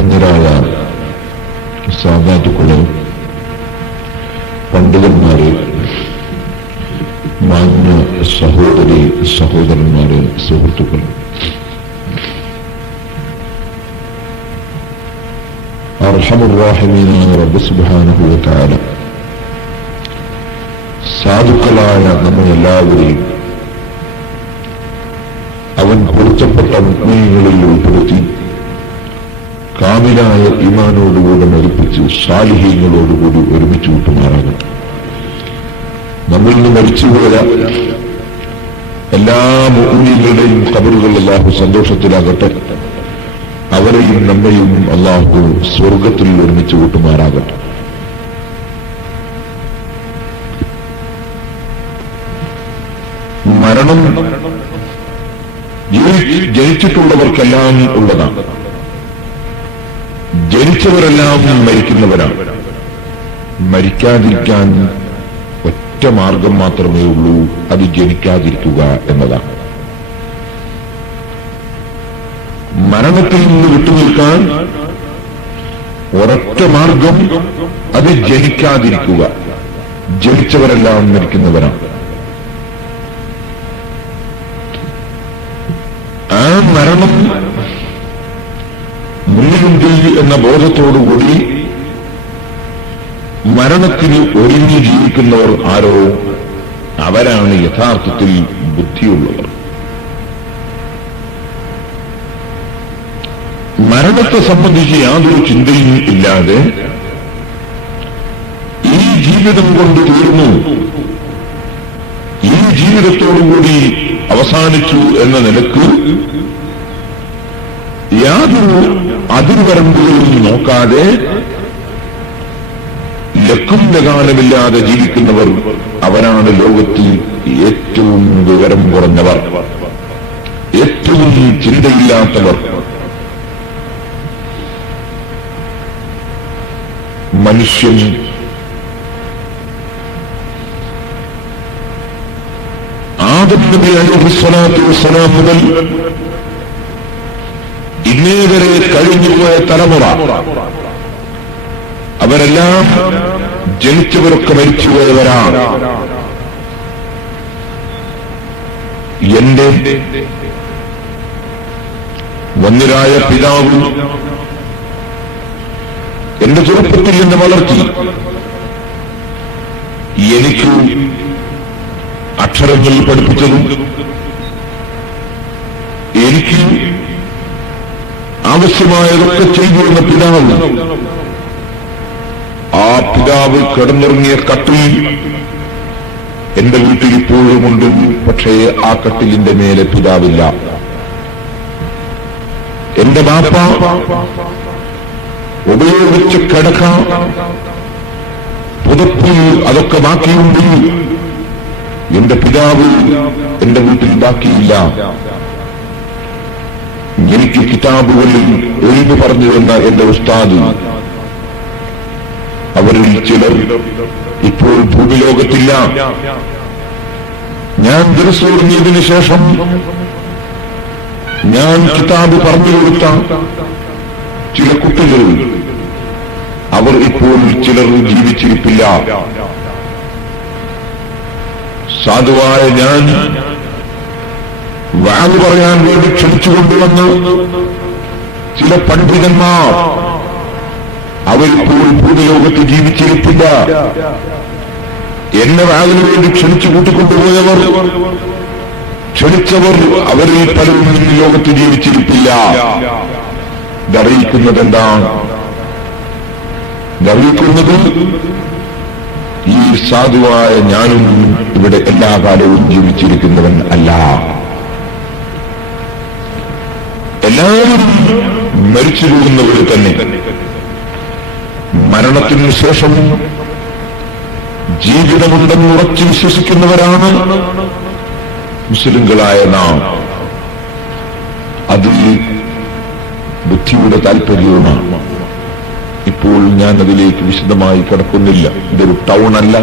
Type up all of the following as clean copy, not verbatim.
അന്യരായ സാദാത്തുക്കളെ, പണ്ഡിതന്മാരെ, മാന്യ സഹോദരി സഹോദരന്മാരെ, സുഹൃത്തുക്കൾ, അർഹമുർ റഹീമീനായ റബ്ബ് സുബ്ഹാനഹു വ തആല സാധുക്കളായ നമ്മളെല്ലാവരെയും അവൻ പൊരുത്തപ്പെട്ട മുഅ്മിനീങ്ങളിൽ ഉൾപ്പെടുത്തി കാമിലായ ഈമാനോടുകൂടെ മരിപ്പിച്ച് സാലിഹീങ്ങളോടുകൂടി ഒരുമിച്ച് കൂട്ടുമാറാകട്ടെ. നമ്മിൽ നിന്ന് മരിച്ചുപോയ എല്ലാ മുഅ്മിനീങ്ങളുടെയും ഖബറുകൾ അല്ലാഹു സന്തോഷത്തിലാകട്ടെ. അവരെയും നമ്മയും അല്ലാഹു സ്വർഗത്തിൽ ഒരുമിച്ച് കൂട്ടുമാറാകട്ടെ. മരണം ജനിച്ചിട്ടുള്ളവർക്കെല്ലാം ഉള്ളതാണ്. ജനിച്ചവരെല്ലാം മരിക്കുന്നവരാണ്. മരിക്കാതിരിക്കാൻ ഒറ്റ മാർഗം മാത്രമേ ഉള്ളൂ, അത് ജനിക്കാതിരിക്കുക എന്നതാണ്. മരണത്തിൽ നിന്ന് വിട്ടുനിൽക്കാൻ ഒരൊറ്റ മാർഗം, അത് ജനിക്കാതിരിക്കുക. ജനിച്ചവരെല്ലാം മരിക്കുന്നവരാണ്. ആ മരണം മുന്നിലുണ്ട് എന്ന ബോധത്തോടുകൂടി മരണത്തിന് ഒരുങ്ങി ജീവിക്കുന്നവർ ആരോ അവരാണ് യഥാർത്ഥത്തിൽ ബുദ്ധിയുള്ളവർ. മരണത്തെ സംബന്ധിച്ച് യാതൊരു ചിന്തയും ഇല്ലാതെ ഈ ജീവിതം കൊണ്ട് തീർന്നു, ഈ ജീവിതത്തോടുകൂടി അവസാനിച്ചു എന്ന നിലക്ക് യാതൊരു അതിർവരമ്പുകളും നോക്കാതെ ലക്കും ലഗാനമില്ലാതെ ജീവിക്കുന്നവർ അവരാണ് ലോകത്തിൽ ഏറ്റവും വിവരം കുറഞ്ഞവർ, ഏറ്റവും ചിന്തയില്ലാത്തവർ. മനുഷ്യൻ ആദം നബി അലൈഹിസ്സലാത്തു വസ്സലാം മുതൽ ഇന്നേ വരെ കഴിഞ്ഞുപോയ തലമുറ അവരെല്ലാം ജനിച്ചവരൊക്കെ മരിച്ചുപോയവരാണ്. എന്റെ വന്യരായ പിതാവ് എന്റെ ചെറുപ്പത്തിൽ എന്നെ വളർത്തി, എനിക്ക് അക്ഷരങ്ങൾ പഠിപ്പിച്ചതും എനിക്ക് ആവശ്യമായതൊക്കെ ചെയ്തു എന്ന പിതാവ്, ആ പിതാവ് കിടന്നിറങ്ങിയ കട്ടിൽ എന്റെ വീട്ടിൽ ഇപ്പോഴുമുണ്ട്. പക്ഷേ ആ കട്ടിലിന്റെ മേലെ പിതാവില്ല. എന്റെ ബാപ്പ ഉപയോഗിച്ച് കിടക്ക പുതപ്പിൽ അതൊക്കെ ബാക്കിയുണ്ട്. എന്റെ പിതാവ് എന്റെ വീട്ടിൽ ബാക്കിയില്ല. എനിക്ക് കിതാബുകളിൽ എഴുതി പറഞ്ഞു തന്ന എന്റെ ഉസ്താദ്, അവരിൽ ചിലർ ഇപ്പോൾ ഭൂമിലോകത്തില്ല. ഞാൻ ദർസോടുന്നതിന് ശേഷം ഞാൻ കിതാബ് പറഞ്ഞു കൊടുത്ത ചില കുട്ടികൾ, അവർ ഇപ്പോൾ ചിലർ ജീവിച്ചിരിപ്പില്ല. സാധുവായ ഞാൻ വാത് പറയാൻ വേണ്ടി ക്ഷണിച്ചുകൊണ്ടുവന്ന് ചില പണ്ഡിതന്മാർ, അവരിപ്പോൾ ഭൂമിലോകത്ത് ജീവിച്ചിരിപ്പില്ല. എന്നെ വാതിനു വേണ്ടി ക്ഷണിച്ചു കൂട്ടിക്കൊണ്ടുപോയവർ, ക്ഷണിച്ചവർ, അവരിൽ പലരും ഈ ലോകത്ത് ജീവിച്ചിരിപ്പില്ല. ഇതറിയിക്കുന്നത് എന്താണ്? ഇതറിയിക്കുന്നത് ഈ സാധുവായ ഞാനും ഇവിടെ എല്ലാ കാലവും ജീവിച്ചിരിക്കുന്നവൻ അല്ല. എല്ലാവരും മരിച്ചു പോകുന്നവർ തന്നെ. മരണത്തിനു ശേഷം ജീവിതമുണ്ടെന്ന് ഉറച്ചു വിശ്വസിക്കുന്നവരാണ് മുസ്ലിങ്ങളായ നാം. അത് ബുദ്ധിയുടെ താല്പര്യവുമാണ്. ഇപ്പോൾ ഞാൻ അതിലേക്ക് വിശദമായി കടക്കുന്നില്ല. ഇതൊരു ടൗൺ അല്ല,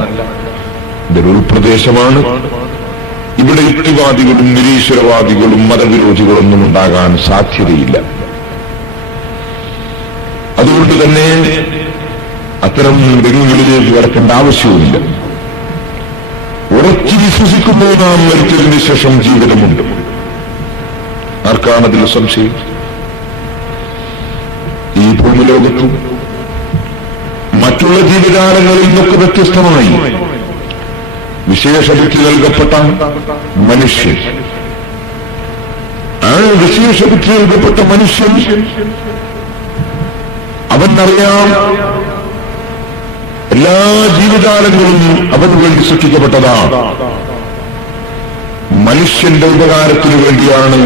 ഇതൊരു ഉൾപ്രദേശമാണ്. ഇവിടെ യുക്തിവാദികളും നിരീശ്വരവാദികളും മതവിരോധികളൊന്നും ഉണ്ടാകാൻ സാധ്യതയില്ല. തന്നെ അത്തരം രംഗങ്ങളിലേക്ക് കടക്കേണ്ട ആവശ്യവുമില്ല. ഉറച്ചു വിശ്വസിക്കുമ്പോൾ നാം മരിച്ചതിന് ശേഷം ജീവിതമുണ്ട്. ആർക്കാണതിൽ സംശയം? ഈ ഭൂമിലോകത്തും മറ്റുള്ള ജീവിതാലങ്ങളിൽ നിന്നൊക്കെ വ്യത്യസ്തമായി വിശേഷബുദ്ധി നൽകപ്പെട്ട മനുഷ്യൻ, ആ വിശേഷബുദ്ധി നൽകപ്പെട്ട മനുഷ്യൻ അവനറിയാം എല്ലാ ജീവിതാലങ്ങളും അവന് വേണ്ടി സൃഷ്ടിക്കപ്പെട്ടതാണ്. മനുഷ്യന്റെ ഉപകാരത്തിനു വേണ്ടിയാണ്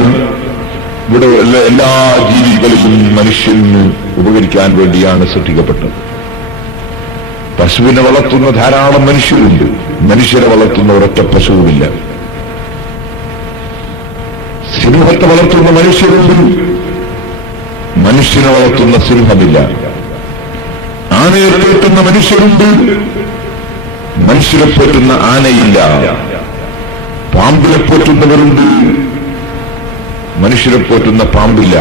ഇവിടെ എല്ലാ ജീവികളിലും മനുഷ്യന് ഉപകരിക്കാൻ വേണ്ടിയാണ് സൃഷ്ടിക്കപ്പെട്ടത്. പശുവിനെ വളർത്തുന്ന ധാരാളം മനുഷ്യരുണ്ട്, മനുഷ്യരെ വളർത്തുന്ന ഒരൊറ്റ പശുവുമില്ല. സിംഹത്തെ വളർത്തുന്ന മനുഷ്യരുണ്ട്, മനുഷ്യനെ വളർത്തുന്ന സിംഹമില്ല. ആനയെ പോറ്റുന്ന മനുഷ്യരുണ്ട്, മനുഷ്യരെ പോറ്റുന്ന ആനയില്ല. പാമ്പിനെ പോറ്റുന്നവരുണ്ട്, മനുഷ്യരെ പോറ്റുന്ന പാമ്പില്ല.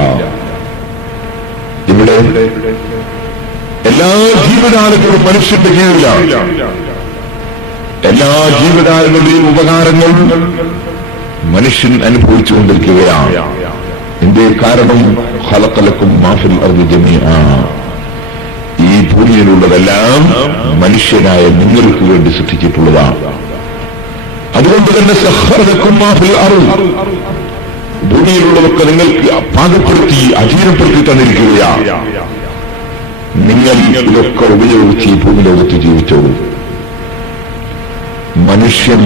ഇവിടെ എല്ലാ ജീവജാലങ്ങളും മനുഷ്യന്റെ കീഴിലാണ്. എല്ലാ ജീവജാലങ്ങളുടെയും ഉപകാരങ്ങൾ മനുഷ്യൻ അനുഭവിച്ചുകൊണ്ടിരിക്കുകയാണ്. എന്തേ കാരണം? ഖലഖലക്കും മാ ഫിൽ അർദി ജമീഅ, ഈ ഭൂമിയിലുള്ളതെല്ലാം മനുഷ്യനായ നിങ്ങൾക്ക് വേണ്ടി സൃഷ്ടിച്ചിട്ടുള്ളതാണ്. അതുകൊണ്ട് തന്നെ സഖറ ലക്കും മാ ഫിൽ അർദ്, ഭൂമിയിലുള്ളതൊക്കെ നിങ്ങൾക്ക് പാകപ്പെടുത്തി അധീനപ്പെടുത്തി തന്നിരിക്കുകയാണ്. നിങ്ങൾ ഇതൊക്കെ ഉപയോഗിച്ച് ഈ ഭൂമിലോകത്ത് ജീവിച്ചോളൂ. മനുഷ്യൻ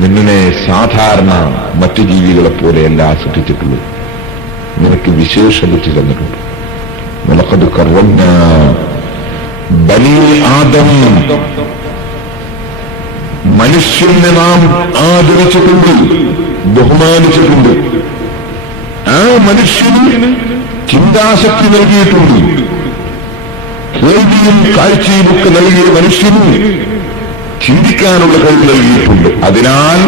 നിന്നെ സാധാരണ മറ്റു ജീവികളെ പോലെയല്ല സൃഷ്ടിച്ചിട്ടുള്ളൂ. നിനക്ക് വിശേഷ ബുദ്ധി തന്നിട്ടുണ്ട്. വലഖദ് കർറംനാ ബനീ ആദം, മനുഷ്യനെ നാം ആദരിച്ചിട്ടുണ്ട്, ബഹുമാനിച്ചിട്ടുണ്ട്. ആ മനുഷ്യന് ചിന്താശക്തി നൽകിയിട്ടുണ്ട്. കേൾവിയും കാഴ്ചയും ഒക്കെ നൽകിയ മനുഷ്യന് ചിന്തിക്കാനുള്ള കഴിവ് നൽകിയിട്ടുണ്ട്. അതിനാൽ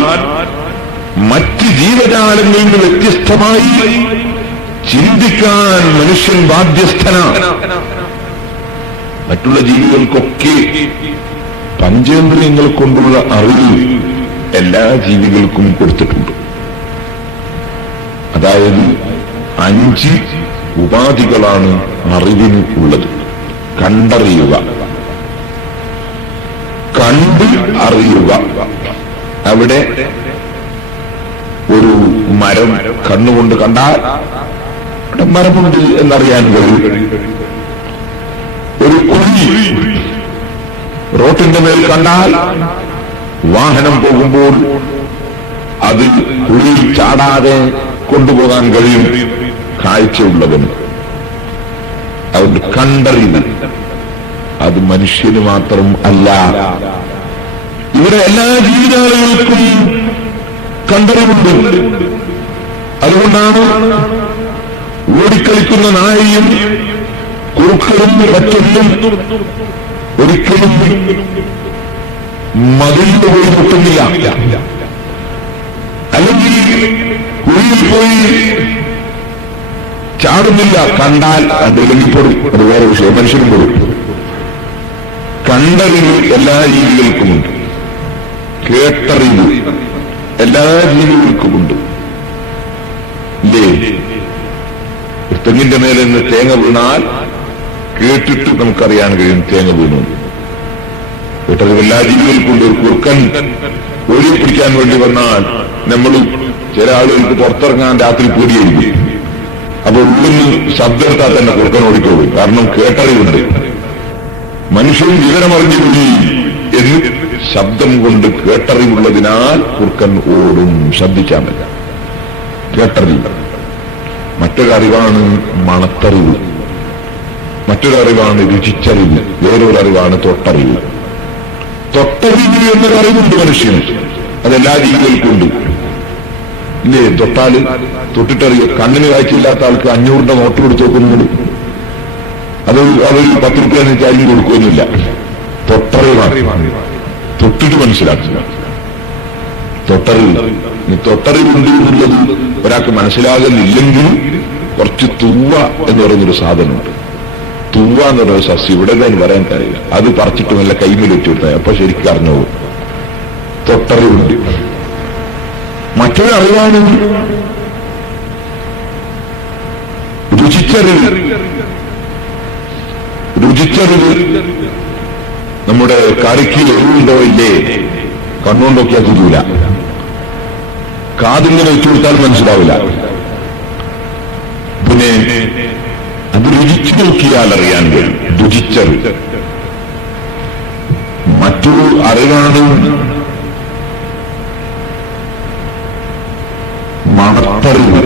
മറ്റ് ജീവജാലങ്ങളിൽ നിന്ന് വ്യത്യസ്തമായി ചിന്തിക്കാൻ മനുഷ്യൻ ബാധ്യസ്ഥനാണ്. മറ്റുള്ള ജീവികൾക്കൊക്കെ പഞ്ചേന്ദ്രിയങ്ങൾ കൊണ്ടുള്ള അറിവ് എല്ലാ ജീവികൾക്കും കൊടുത്തിട്ടുണ്ട്. അതായത് 5 ഉപാധികളാണ് അറിവിന് ഉള്ളത്. കണ്ടറിയുക, കണ്ട് അറിയുക. അവിടെ ഒരു മരം കണ്ണുകൊണ്ട് കണ്ടാൽ അവിടെ മരമുണ്ട് എന്നറിയാൻ കഴിയും. ഒരു കുഴി റോട്ടിന്റെ മേൽ കണ്ടാൽ വാഹനം പോകുമ്പോൾ അത് കുഴിയിൽ ചാടാതെ കൊണ്ടുപോകാൻ കഴിയും കാഴ്ചയുള്ളവന്. അതുകൊണ്ട് കണ്ടറിയുക. അത് മനുഷ്യന് മാത്രം അല്ല, ഇവിടെ എല്ലാ ജീവിതാളുകൾക്കും കണ്ടറിവുണ്ട്. അതുകൊണ്ടാണ് ഓടിക്കളിക്കുന്ന നായയും കുറുക്കളും മറ്റൊന്നും ഒരിക്കലും മതിലിൽ പോയി മുട്ടുന്നില്ല, അല്ലെങ്കിൽ കുഴിയിൽ പോയി ചാടുന്നില്ല. കണ്ടാൽ അത് ഇറങ്ങിപ്പോടും, അത് വേറെ വിഷയം. മനുഷ്യനും പോലും കണ്ടറിവ് എല്ലാ ജീവികൾക്കുമുണ്ട്, കേട്ടറിവ് എല്ലാ ജീവികൾക്കുമുണ്ട്. ഇല്ലേ? തെങ്ങിന്റെ മേലെ നിന്ന് തേങ്ങ വീണാൽ കേട്ടിട്ട് നമുക്കറിയാൻ കഴിയും തേങ്ങ വീണു. കേട്ടറിവ് എല്ലാ ജീവികൾക്കുണ്ട്. ഒരു കുറുക്കൻ ഒഴി പിടിക്കാൻ വേണ്ടി വന്നാൽ നമ്മൾ ചില ആളുകൾക്ക് പുറത്തിറങ്ങാൻ രാത്രി പേടിയായിരിക്കും. അപ്പൊ ഉള്ളിൽ ശബ്ദമെടുത്താൽ തന്നെ കുറുക്കൻ ഓടിക്കോളും, കാരണം കേട്ടറിവുണ്ട്. മനുഷ്യൻ വിവരമറിഞ്ഞില്ലേ എന്ന് ശബ്ദം കൊണ്ട് കേട്ടറിവുള്ളതിനാൽ കുറുക്കൻ ഓടും, ശബ്ദിക്കാൻ പറ്റില്ല. കേട്ടറിവ്. മറ്റൊരറിവാണ് മണത്തറിവ്, മറ്റൊരറിവാണ് രുചിച്ചറിവ്, വേറൊരറിവാണ് തൊട്ടറിവ്. തൊട്ടറിവ് എന്നൊരറിവുണ്ട് മനുഷ്യന്, അതെല്ലാ ജീവികൾക്കുണ്ട്. ഇല്ലേ? തൊട്ടാല് തൊട്ടിട്ടറിയ. കണ്ണിന് കാഴ്ചയില്ലാത്ത ആൾക്ക് 500 നോട്ട് കൊടുത്തു നോക്കുന്നുണ്ട്. അത് 10 രൂപ ആരും കൊടുക്കുന്നില്ല. തൊട്ടറിവാണ്, തൊട്ടിട്ട് മനസ്സിലാക്കുക. തൊട്ടറിവ്. തൊട്ടറിവുണ്ട് എന്നുള്ളത് ഒരാൾക്ക് മനസ്സിലാകുന്നില്ലെങ്കിൽ കുറച്ച് തൂവ എന്ന് പറയുന്നൊരു സാധനമുണ്ട്. തൂവാന്നൊരു സസ്യം ഇവിടെ തന്നെ പറയാൻ കഴിയില്ല. അത് പറിച്ചിട്ട് നല്ല കൈമിൽ വെച്ചു കൊടുത്താൽ അപ്പൊ ശരിക്കും അറിഞ്ഞു തൊട്ടറിവുണ്ട്. മറ്റൊരറിവാണ് രുചിച്ചറിവ്. രുചിച്ചറിവ് നമ്മുടെ കറിക്ക് എരിവുണ്ടോ ഇല്ലേ കണ്ണുകൊണ്ട് നോക്കിയാൽ തിരിയൂല, കാതിങ്ങനെ വെച്ചു കൊടുത്താൽ മനസ്സിലാവില്ല. പിന്നെ അത് രുചിച്ചു നോക്കിയാൽ അറിയാൻ കഴിയും. രുചിച്ചറിവ്. മറ്റൊരു അറിവാണ് മണത്തറിവ്.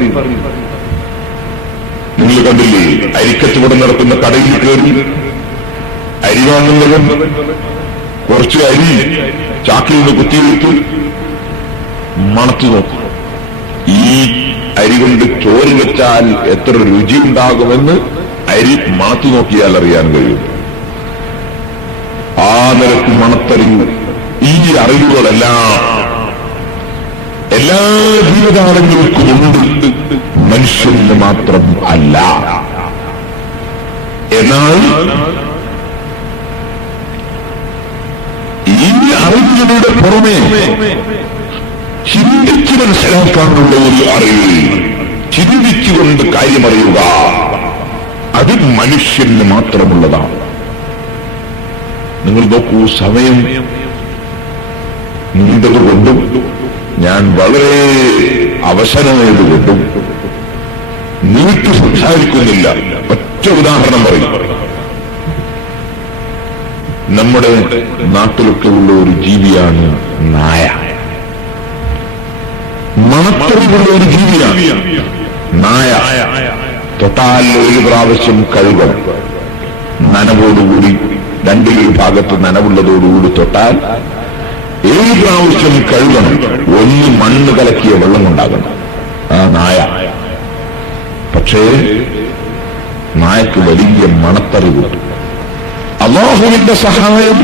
നിങ്ങൾ കണ്ടില്ലേ, അരിക്കച്ചവടം നടക്കുന്ന കടയിൽ കയറി അരി വാങ്ങുന്നതും കുറച്ച് അരി ചാക്കിൽ നിന്ന് കുത്തിയെടുത്ത് മണത്തു നോക്കും. ഈ അരി കൊണ്ട് ചോറ് വെച്ചാൽ എത്ര രുചി ഉണ്ടാകുമെന്ന് അരി മണത്തു നോക്കിയാൽ അറിയാൻ കഴിയും. ആ നിരക്ക് മണത്തറിവ്. ഈ അറിവുകളെല്ലാം എല്ലാ ജീവജാലങ്ങൾക്കും ഉണ്ട്, മനുഷ്യന് മാത്രം അല്ല. എന്നാൽ ഈ അറിവുകളുടെ പുറമെ ചിന്തിച്ചു മനസ്സിലാക്കാനുള്ള ഒരു അറിവ്, ചിന്തിച്ചുകൊണ്ട് കാര്യമറിയുക, അത് മനുഷ്യന് മാത്രമുള്ളതാണ്. നിങ്ങൾ നോക്കൂ, സമയം നീണ്ടതുകൊണ്ടും ഞാൻ വളരെ അവസരമായതുകൊണ്ടും നീട്ടി സംസാരിക്കുന്നില്ല. ഒറ്റ ഉദാഹരണം പറയും. നമ്മുടെ നാട്ടിലൊക്കെ ഉള്ള ഒരു ജീവിയാണ് നായ. മണത്തറിവുള്ള ഒരു ജീവിയാണ് നായ. തൊട്ടാൽ ഒരു പ്രാവശ്യം കഴുകണം. നനവോടുകൂടി, രണ്ടിലൊരു ഭാഗത്ത് നനവുള്ളതോടുകൂടി തൊട്ടാൽ 7 പ്രാവശ്യം കഴുകണം. ഒന്ന് മണ്ണ് കലക്കിയ വെള്ളം കൊണ്ടാകണം ആ നായ. പക്ഷേ നായക്ക് വലിയ മണത്തറിവ്. അല്ലാഹുവിന്റെ സഹായം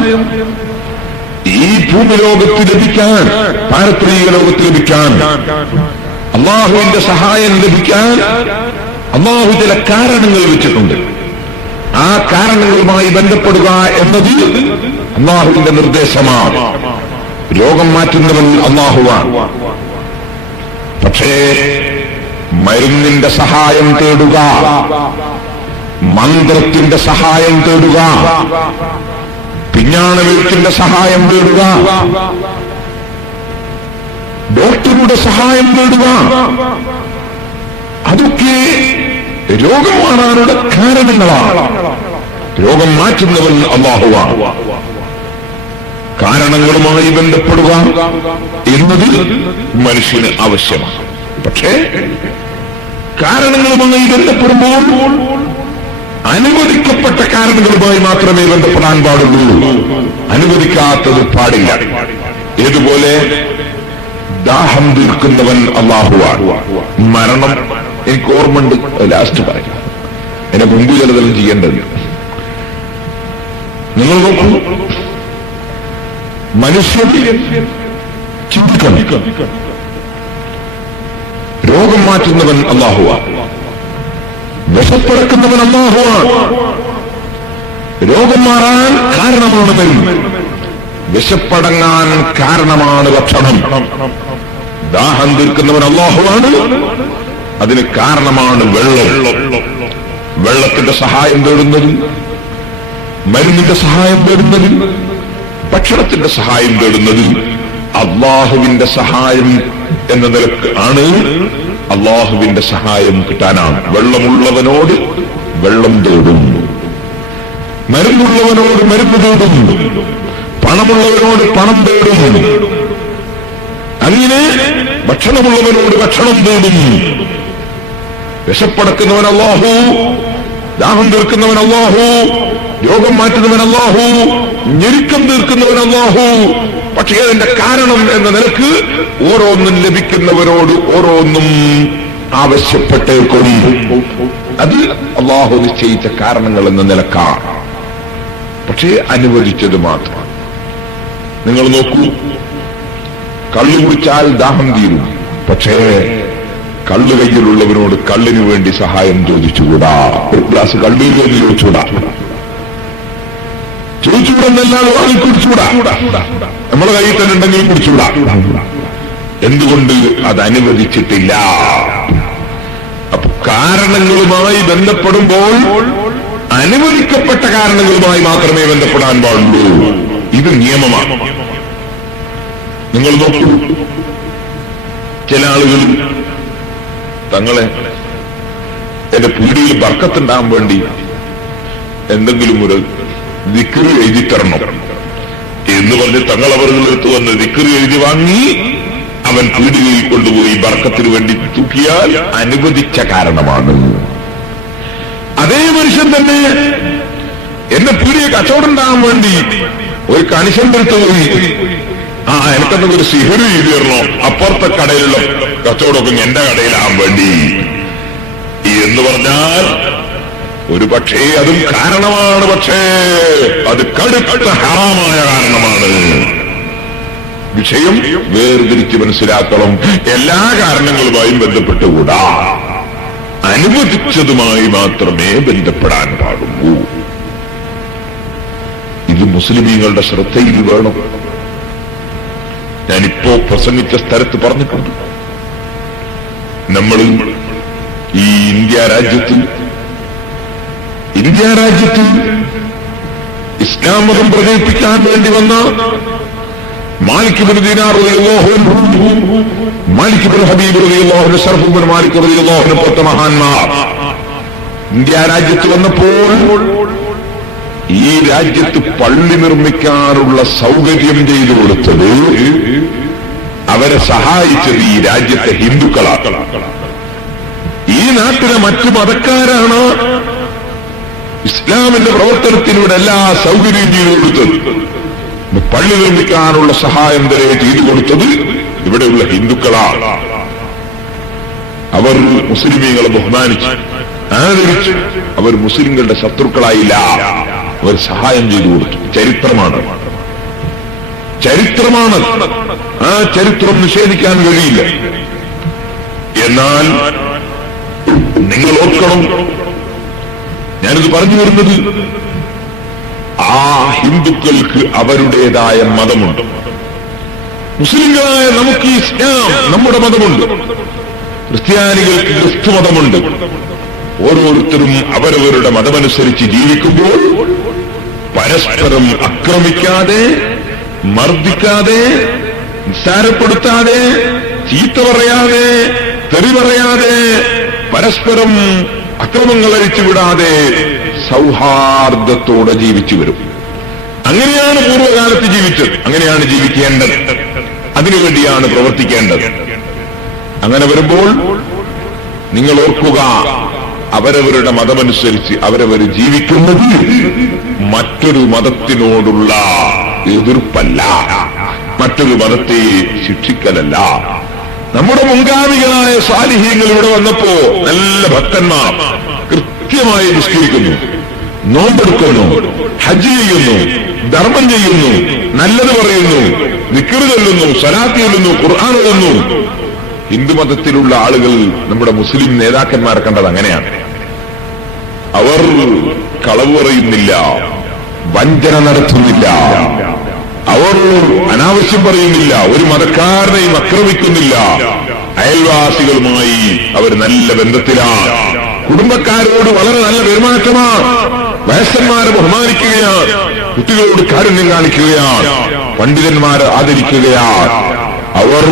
ഈ ഭൂമിലോകത്ത് ലഭിക്കാൻ, പാരത്രിക ലോകത്ത് ലഭിക്കാൻ, അല്ലാഹുവിന്റെ സഹായം ലഭിക്കാൻ അല്ലാഹു ചില കാരണങ്ങൾ വെച്ചിട്ടുണ്ട്. ആ കാരണങ്ങളുമായി ബന്ധപ്പെടുക എന്നത് അല്ലാഹുവിന്റെ നിർദ്ദേശമാണ്. രോഗം മാറ്റുന്നവൻ അല്ലാഹുവാണ്. പക്ഷേ മരുന്നിന്റെ സഹായം തേടുക, മന്ത്രത്തിന്റെ സഹായം തേടുക, പിഞ്ഞാണവെഴുത്തിന്റെ സഹായം തേടുക, ഡോക്ടറുടെ സഹായം തേടുക, അതൊക്കെ രോഗം മാറാനുള്ള കാരണങ്ങളാണ്. രോഗം മാറ്റുന്നവൻ അല്ലാഹുവാണ്. കാരണങ്ങളുമായി ബന്ധപ്പെടുക എന്നത് മനുഷ്യന് ആവശ്യമാണ്. പക്ഷേ കാരണങ്ങളുമായി ബന്ധപ്പെടുമ്പോൾ അനുവദിക്കപ്പെട്ട കാരണങ്ങളുമായി മാത്രമേ ബന്ധപ്പെടാൻ പാടുള്ളൂ. അനുവദിക്കാത്തത് പാടില്ല. ഏതുപോലെ ദാഹം തീർക്കുന്നവൻ അല്ലാഹുവാണ്. മരണം എനിക്ക് ഓർമ്മയുണ്ട്, ലാസ്റ്റ് പറയും, എന്നെ മുമ്പ് ചിലതെല്ലാം ചെയ്യേണ്ടത്. നിങ്ങൾ നോക്കൂ, മനുഷ്യൻ ചിന്തിക്കണം. രോഗം മാറ്റുന്നവൻ അല്ലാഹുവാണ്. വിശപ്പടക്കുന്നവൻ അല്ലാഹുവാണ്. രോഗം മാറാൻ കാരണമാണ് മരുന്ന്. വിശപ്പടങ്ങാൻ കാരണമാണ് ഭക്ഷണം. ദാഹം തീർക്കുന്നവൻ അല്ലാഹുവാണ്. അതിന് കാരണമാണ് വെള്ളം. വെള്ളത്തിന്റെ സഹായം തേടുന്നതിൽ, മരുന്നിന്റെ സഹായം തേടുന്നതിൽ, ഭക്ഷണത്തിന്റെ സഹായം തേടുന്നതിൽ അല്ലാഹുവിന്റെ സഹായം എന്ന നിലക്ക് ആണ്. അല്ലാഹുവിന്റെ സഹായം കിട്ടാനാണ്. വെള്ളമുള്ളവനോട് വെള്ളം തേടും, മരുന്നുള്ളവനോട് മരുന്ന് തേടും, പണമുള്ളവനോട് പണം തേടും, അങ്ങനെ ഭക്ഷണമുള്ളവനോട് ഭക്ഷണം തേടും. വിശപ്പടക്കുന്നവൻ അല്ലാഹു, ദാഹം തീർക്കുന്നവൻ അല്ലാഹു, രോഗം മാറ്റുന്നവൻ അല്ലാഹു, ഞെരുക്കം തീർക്കുന്നവൻ അല്ലാഹു. പക്ഷേ അതിന്റെ കാരണം എന്ന നിലക്ക് ഓരോന്നും ലഭിക്കുന്നവരോട് ഓരോന്നും ആവശ്യപ്പെട്ടേക്കും. അത് അല്ലാഹു നിശ്ചയിച്ച കാരണങ്ങൾ എന്ന നിലക്കാണ്. പക്ഷേ അനുവദിച്ചത് മാത്രം. നിങ്ങൾ നോക്കൂ, കള്ളു കുടിച്ചാൽ ദാഹം തീരും. പക്ഷേ കള്ള് കയ്യിലുള്ളവരോട് കള്ളിനു വേണ്ടി സഹായം ചോദിച്ചുകൂടാ. ഒരു ഗ്ലാസ് കള്ളിന് വേണ്ടി ചോദിച്ചുകൂടെന്നല്ലാതെ വാങ്ങി കുടിച്ചുകൂടാ. നമ്മളെ കയ്യിൽ തന്നെ ഉണ്ടെങ്കിൽ കുടിച്ചുകൂടാ. എന്തുകൊണ്ട്? അത് അനുവദിച്ചിട്ടില്ല. അപ്പൊ കാരണങ്ങളുമായി ബന്ധപ്പെടുമ്പോൾ അനുവദിക്കപ്പെട്ട കാരണങ്ങളുമായി മാത്രമേ ബന്ധപ്പെടാൻ പാടുള്ളൂ. ഇത് നിയമമാണ്. നിങ്ങൾ നോക്കൂ, ചില ആളുകൾ തങ്ങളെ എന്റെ പീടിയിൽ ബർക്കത്തുണ്ടാകാൻ വേണ്ടി എന്തെങ്കിലും ഒരു ദിക്ർ എഴുതി തരണം എന്ന് പറഞ്ഞ് തങ്ങൾ അവരുടെ വന്ന് ദിക്ർ എഴുതി വാങ്ങി അവൻ പീടികയിൽ കൊണ്ടുപോയി ബർക്കത്തിന് വേണ്ടി തൂക്കിയാൽ അനുവദിച്ച കാരണമാണ്. അതേ മനുഷ്യൻ തന്നെ എന്റെ പീടിയെ കച്ചവടം ഉണ്ടാകാൻ വേണ്ടി ഒരു കണിശന്റെ അടുത്ത് പോയി, എനിക്കെന്തെങ്കിലും ഒരു സിഹർ ചെയ്തു തരണോ, അപ്പുറത്തെ കടയിലുള്ള കച്ചവടമൊക്കെ എന്റെ കടയിലാകാൻ വേണ്ടി എന്ന് പറഞ്ഞാൽ ഒരു പക്ഷേ അതും കാരണമാണ്. പക്ഷേ അത് കടുത്ത ഹറാമായ കാരണമാണ്. വിഷയം വേർതിരിച്ച് മനസ്സിലാക്കണം. എല്ലാ കാരണങ്ങളുമായും ബന്ധപ്പെട്ടുകൂടാ. അനുവദിച്ചതുമായി മാത്രമേ ബന്ധപ്പെടാൻ പാടുള്ളൂ. ഇത് മുസ്ലിമീങ്ങളുടെ ശ്രദ്ധയിൽ വേണം. ഞാനിപ്പോ പ്രസംഗിച്ച സ്ഥലത്ത് പറഞ്ഞിട്ടുണ്ട്, നമ്മൾ ഈ ഇന്ത്യ രാജ്യത്ത് ഇസ്ലാം മതം പ്രചരിപ്പിക്കാൻ വേണ്ടി വന്ന മാലിക് ഇബ്നു ദീനാർ റളിയല്ലാഹു അൻഹു, മാലിക് ഇബ്നു ഹബീബ് റളിയല്ലാഹു അൻഹു, ശർഫ് ഇബ്നു മാലിക് റളിയല്ലാഹു അൻഹു പോലത്തെ മഹാന്മാർ ഇന്ത്യ രാജ്യത്ത് വന്നപ്പോൾ ഈ രാജ്യത്ത് പള്ളി നിർമ്മിക്കാനുള്ള സൗകര്യം ചെയ്തു കൊടുത്തത്, അവരെ സഹായിച്ചത് ഈ രാജ്യത്തെ ഹിന്ദുക്കളാണ്. ഈ നാട്ടിലെ മറ്റു മതക്കാരാണ് ഇസ്ലാമിന്റെ പ്രവർത്തനത്തിലൂടെ എല്ലാ സൗകര്യവും ചെയ്തു കൊടുത്തത്. പള്ളി നിർമ്മിക്കാനുള്ള സഹായം വരെ ചെയ്തു കൊടുത്തത് ഇവിടെയുള്ള ഹിന്ദുക്കളാണ്. അവർ മുസ്ലിമീങ്ങളെ ബഹുമാനിച്ചു, ആദരിച്ചു. അവർ മുസ്ലിങ്ങളുടെ ശത്രുക്കളായില്ല, അവർ സഹായം ചെയ്തു കൊടുത്തു. ചരിത്രമാണ്. ആ ചരിത്രം നിഷേധിക്കാൻ കഴിയില്ല. എന്നാൽ നിങ്ങൾ ഓർക്കണം, ഞാനിത് പറഞ്ഞു വരുന്നത്, ആ ഹിന്ദുക്കൾക്ക് അവരുടേതായ മതമുണ്ട്. മുസ്ലിങ്ങളായ നമുക്ക് ഇസ്ലാം നമ്മുടെ മതമുണ്ട്. ക്രിസ്ത്യാനികൾക്ക് ക്രിസ്തു മതമുണ്ട്. ഓരോരുത്തരും അവരവരുടെ മതമനുസരിച്ച് ജീവിക്കുമ്പോൾ പരസ്പരം ആക്രമിക്കാതെ, മർദ്ദിക്കാതെ, നിസ്സാരപ്പെടുത്താതെ, ചീത്ത പറയാതെ, തെറി പറയാതെ, പരസ്പരം അക്രമങ്ങൾ അഴിച്ചുവിടാതെ സൗഹാർദ്ദത്തോടെ ജീവിച്ചു വരും. അങ്ങനെയാണ് പൂർവ്വകാലത്ത് ജീവിച്ചത്. അങ്ങനെയാണ് ജീവിക്കേണ്ടത്. അതിനുവേണ്ടിയാണ് പ്രവർത്തിക്കേണ്ടത്. അങ്ങനെ വരുമ്പോൾ നിങ്ങൾ ഓർക്കുക, അവരവരുടെ മതമനുസരിച്ച് അവരവർ ജീവിക്കുന്നത് മറ്റൊരു മതത്തിനോടുള്ള എതിർപ്പല്ല, മറ്റൊരു മതത്തെ ശിക്ഷിക്കലല്ല. നമ്മുടെ മുൻഗാമികളായ സാലിഹ്യങ്ങൾ ഇവിടെ വന്നപ്പോ നല്ല ഭക്തന്മാർ കൃത്യമായി നിഷ്കരിക്കുന്നു, നോമ്പെടുക്കുന്നു, ഹജ്ജ് ചെയ്യുന്നു, ധർമ്മം ചെയ്യുന്നു, നല്ലത് പറയുന്നു, ദിക്ർ ചൊല്ലുന്നു, സ്വലാത്ത് ചൊല്ലുന്നു, ഖുർആൻ ഓതുന്നു. ഹിന്ദുമതത്തിലുള്ള ആളുകൾ നമ്മുടെ മുസ്ലിം നേതാക്കന്മാരെ കണ്ടത് അങ്ങനെയാണ്. അവർ കളവ് പറയുന്നില്ല, വഞ്ചന നടത്തുന്നില്ല, അവർ അനാവശ്യം പറയുന്നില്ല, ഒരു മതക്കാരനെയും ആക്രമിക്കുന്നില്ല. അയൽവാസികളുമായി അവർ നല്ല ബന്ധത്തിലാണ്. കുടുംബക്കാരോട് വളരെ നല്ല പെരുമാറ്റമാണ്. വയസ്സന്മാരെ ബഹുമാനിക്കുകയാണ്, കുട്ടികളോട് കാരുണ്യം കാണിക്കുകയാണ്, പണ്ഡിതന്മാരെ ആദരിക്കുകയാണ്. അവർ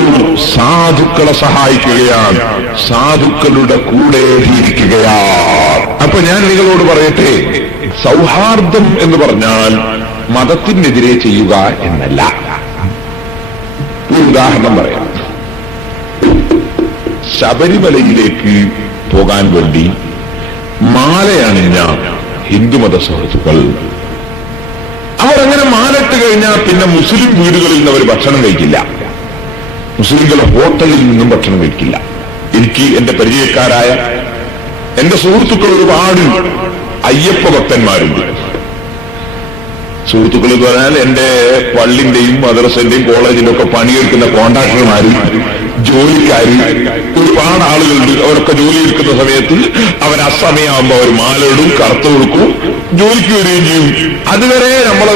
സാധുക്കളെ സഹായിക്കുകയാണ്, സാധുക്കളുടെ കൂടെ ജീവിക്കുകയാണ്. അപ്പൊ ഞാൻ നിങ്ങളോട് പറയട്ടെ, സൗഹാർദ്ദം എന്ന് പറഞ്ഞാൽ മതത്തിനെതിരെ ചെയ്യുക എന്നല്ല. ഒരു ഉദാഹരണം പറയാം. ശബരിമലയിലേക്ക് പോകാൻ വേണ്ടി മാലയണിഞ്ഞ ഹിന്ദുമത സുഹൃത്തുക്കൾ, അവരങ്ങനെ മാലട്ട് കഴിഞ്ഞാൽ പിന്നെ മുസ്ലിം വീടുകളിൽ നിന്ന് അവർ ഭക്ഷണം കഴിക്കില്ല, മുസ്ലിംകളുടെ ഹോട്ടലിൽ നിന്നും ഭക്ഷണം കഴിക്കില്ല. എനിക്ക് എന്റെ പരിചയക്കാരായ എന്റെ സുഹൃത്തുക്കൾ ഒരുപാട് അയ്യപ്പ ഭക്തന്മാരുണ്ട്. സുഹൃത്തുക്കൾ എന്ന് പറഞ്ഞാൽ എന്റെ പള്ളിന്റെയും മദ്രസന്റെയും കോളേജിന്റെ ഒക്കെ പണിയെടുക്കുന്ന കോൺട്രാക്ടർമാര്, ജോലിക്കാര്, ഒരു ഒരുപാട് ആളുകളുണ്ട്. അവരൊക്കെ ജോലി എടുക്കുന്ന സമയത്ത് അവർ അസമയമാകുമ്പോ അവർ മാലയിടും, കറുത്ത് കൊടുക്കും, ജോലിക്ക് വരികയും ചെയ്യും. അതുവരെ നമ്മളെ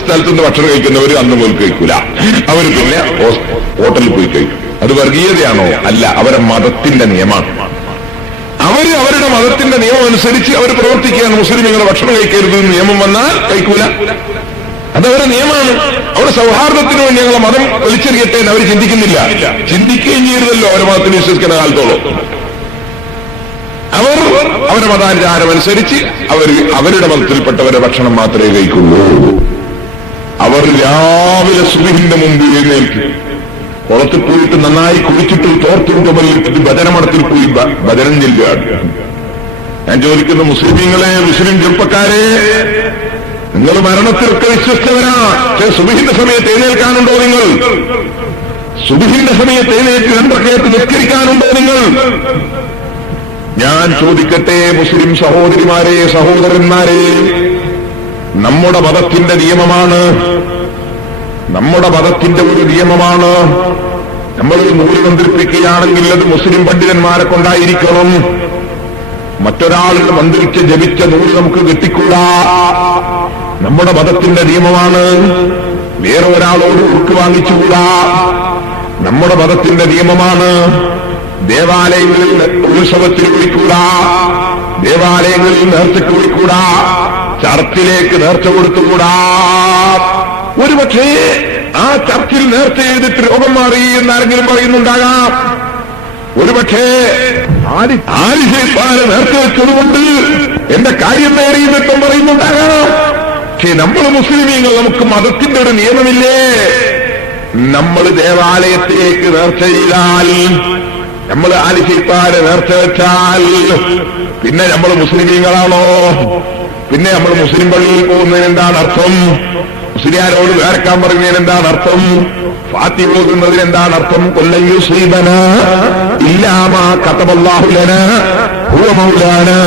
സ്ഥലത്തുനിന്ന് ഭക്ഷണം കഴിക്കുന്നവർ അന്ന് പോലും കഴിക്കൂല. അവർ പിന്നെ ഹോട്ടലിൽ പോയി കഴിക്കും. അത് വർഗീയതയാണോ? അല്ല, അവരുടെ മതത്തിന്റെ നിയമമാണ്. അവര് അവരുടെ മതത്തിന്റെ നിയമം അനുസരിച്ച് അവർ പ്രവർത്തിക്കുകയാണ്. മുസ്ലിമുകളെ ഭക്ഷണം കഴിക്കരുത് നിയമം വന്നാൽ കഴിക്കൂല. അതവരുടെ നിയമമാണ്. അവരുടെ സൗഹാർദ്ദത്തിന് വേണ്ടി ഞങ്ങളെ മതം വലിച്ചെറിയട്ടെ എന്ന് അവർ ചിന്തിക്കുന്നില്ല. ചിന്തിക്കുകയും ചെയ്യരുതല്ലോ അവരുടെ മതത്തിൽ വിശ്വസിക്കുന്ന കാലത്തോളം. അവർ അവരുടെ മതാചാരം അനുസരിച്ച് അവരുടെ മതത്തിൽപ്പെട്ടവരുടെ ഭക്ഷണം മാത്രമേ കഴിക്കുള്ളൂ. അവർ രാവിലെ സുബഹിന്റെ മുമ്പ് എഴുന്നേൽക്കും, കുളത്തിൽ പോയിട്ട് നന്നായി കുളിച്ചിട്ട് തോർത്തുകൊണ്ട് വലിയിട്ട് ഭജനമടത്തിൽ പോയി ഭജനം ചെല്ലുകയാണ്. ഞാൻ ചോദിക്കുന്ന മുസ്ലിമീങ്ങളെ, മുസ്ലിം ചെറുപ്പക്കാരെ, നിങ്ങൾ മരണത്തിലൊക്കെ വിശ്വസ്തവരാ. സുബഹിന്റെ സമയത്ത് എഴുന്നേൽക്കാനുണ്ടോ നിങ്ങൾ? സുബഹിന്റെ സമയത്ത് എഴുന്നേറ്റ് 2 റക്അത്ത് നിസ്കരിക്കാനുണ്ടോ നിങ്ങൾ? ഞാൻ ചോദിക്കട്ടെ മുസ്ലിം സഹോദരിമാരെ, സഹോദരന്മാരെ, നമ്മുടെ മതത്തിന്റെ നിയമമാണ്, നമ്മുടെ മതത്തിന്റെ ഒരു നിയമമാണ്. നമ്മൾ നൂല് മന്ത്രിപ്പിക്കുകയാണെങ്കിൽ അത് മുസ്ലിം പണ്ഡിതന്മാരെ കൊണ്ടായിരിക്കണം. മറ്റൊരാളുടെ മന്ത്രിച്ച് ജപിച്ച നൂല് നമുക്ക് കിട്ടിക്കൂടാ. നമ്മുടെ മതത്തിന്റെ നിയമമാണ്. വേറെ ഒരാളോട് ഉറുക്ക് വാങ്ങിച്ചുകൂടാ. നമ്മുടെ മതത്തിന്റെ നിയമമാണ്. ദേവാലയങ്ങളിൽ ഉത്സവത്തിന് വിളിക്കൂടാ, ദേവാലയങ്ങളിൽ നേർച്ചയ്ക്ക് വിളിക്കൂടാ, ചർച്ചിലേക്ക് നേർച്ച കൊടുത്തുകൂടാ. ഒരുപക്ഷേ ആ ചർച്ചിൽ നേർച്ച ചെയ്തിട്ട് രോഗം മാറി എന്നാരെങ്കിലും പറയുന്നുണ്ടാകാം. ഒരുപക്ഷേ ആരിശേപ്പാല് നേർച്ച വെച്ചതുകൊണ്ട് എന്റെ കാര്യം നേടിയെന്നിട്ടും പറയുന്നുണ്ടാകാം. പക്ഷേ നമ്മൾ മുസ്ലിമീങ്ങൾ, നമുക്ക് മതത്തിന്റെ ഒരു നിയമമില്ലേ? നമ്മൾ ദേവാലയത്തിലേക്ക് നേർച്ച ചെയ്താൽ, നമ്മൾ ആലിശേപ്പാല് നേർച്ച വെച്ചാൽ പിന്നെ നമ്മൾ മുസ്ലിമീങ്ങളാണോ? പിന്നെ നമ്മൾ മുസ്ലിം പള്ളിയിൽ പോകുന്നതിന് എന്താണ് അർത്ഥം? മുസ്ലിയാരോട് വേർക്കാൻ പറഞ്ഞതിന് എന്താണ് അർത്ഥം? ഫാത്തി പോകുന്നതിന് എന്താണ് അർത്ഥം? കൊല്ലൻ യുസീബന ഇല്ലാമാ കതബല്ലാഹു ലനാ ഹുവ മൗലാനാ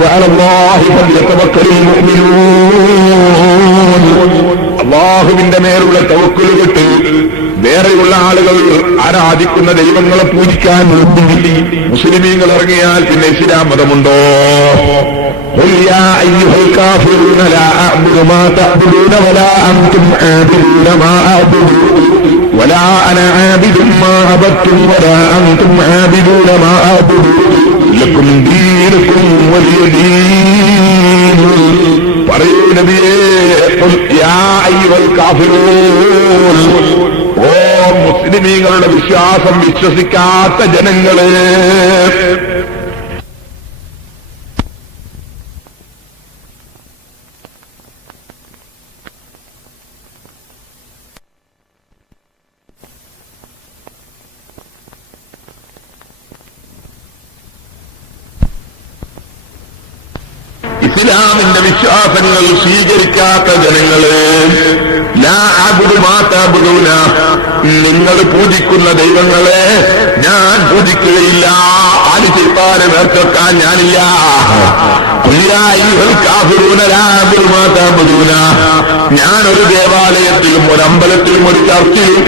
വഅലല്ലാഹി ഫല്യതവക്കലിൽ മുഅ്മിനൂൻ. അല്ലാഹുവിന്റെ മേലുള്ള തവക്കുൽ വിട്ട് വേറെയുള്ള ആളുകൾ ആരാധിക്കുന്ന ദൈവങ്ങളെ പൂജിക്കാൻ മുസ്ലിമീങ്ങൾ ഇറങ്ങിയാൽ പിന്നെ ഇസ്ലാം മതമുണ്ടോ? قل يا أيها الكافرون لا أعبد ما تعبدون ولا أنتم عابدون ما أعبد ولا أنا عابد ما عبدتم ولا أنتم عابدون ما أعبد لكم دينكم ولي دين. പറയൂ നബിയേ, ഖുൽ യാ അയ്യുഹൽ കാഫിറൂൻ, ഓ മുസ്ലിമീങ്ങളുടെ വിശ്വാസം വിശ്വസിക്കാത്ത ജനങ്ങളെ, ഇസ്ലാമിന്റെ വിശ്വാസങ്ങൾ സ്വീകരിക്കാത്ത ജനങ്ങള്, ലാ അഅ്ബുദു മാ തഅ്ബുദൂന, നിങ്ങൾ പൂജിക്കുന്ന ദൈവങ്ങളെ ഞാൻ പൂജിക്കുകയില്ല, ആലിശേപ്പാനെ നേർച്ചവെക്കാൻ ഞാനില്ല. ഞാനൊരു ദേവാലയത്തിലും ഒരു അമ്പലത്തിലും ഒരു ചർച്ചിലും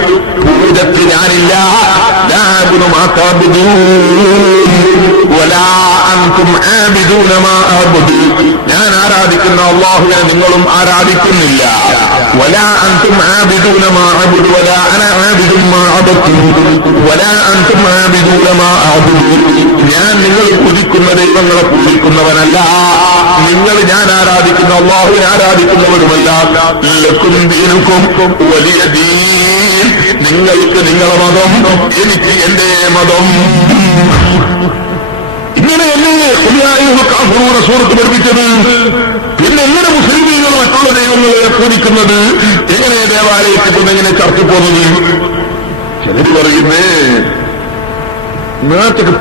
പൂജയ്ക്ക് ഞാനില്ല. ഞാൻ ആരാധിക്കുന്ന അല്ലാഹുവിനെ നിങ്ങളും ആരാധിക്കുന്നില്ല. ولا أنتم عابدون ما أعبد ولا أنا عابد ما عبدتم ولا أنتم عابدون ما أعبد. ഞാൻ നിങ്ങൾ പൂജിക്കുന്ന ദൈവങ്ങളെ പൂജിക്കുന്നവനല്ല, നിങ്ങൾ ഞാൻ ആരാധിക്കുന്ന അല്ലാഹുവിനെ ആരാധിക്കുന്നവരുമല്ല. ലക്കും ദീനുക്കും വലിയ ദീൻ, നിങ്ങൾക്ക് നിങ്ങളുടെ മതം, എനിക്ക് എന്റെ മതം. ഇങ്ങനെയല്ലേ സൂറത്ത് പഠിപ്പിച്ചത്? പിന്നെ എങ്ങനെ മുസ്ലിമീങ്ങൾ മറ്റുള്ള ദൈവങ്ങളെ പൂജിക്കുന്നത്? എങ്ങനെ ദേവാലയത്തിൽ എങ്ങനെ ചർച്ച പോകുന്നത്? ചിലർ പറയുന്നേ നേരത്തൊക്കെ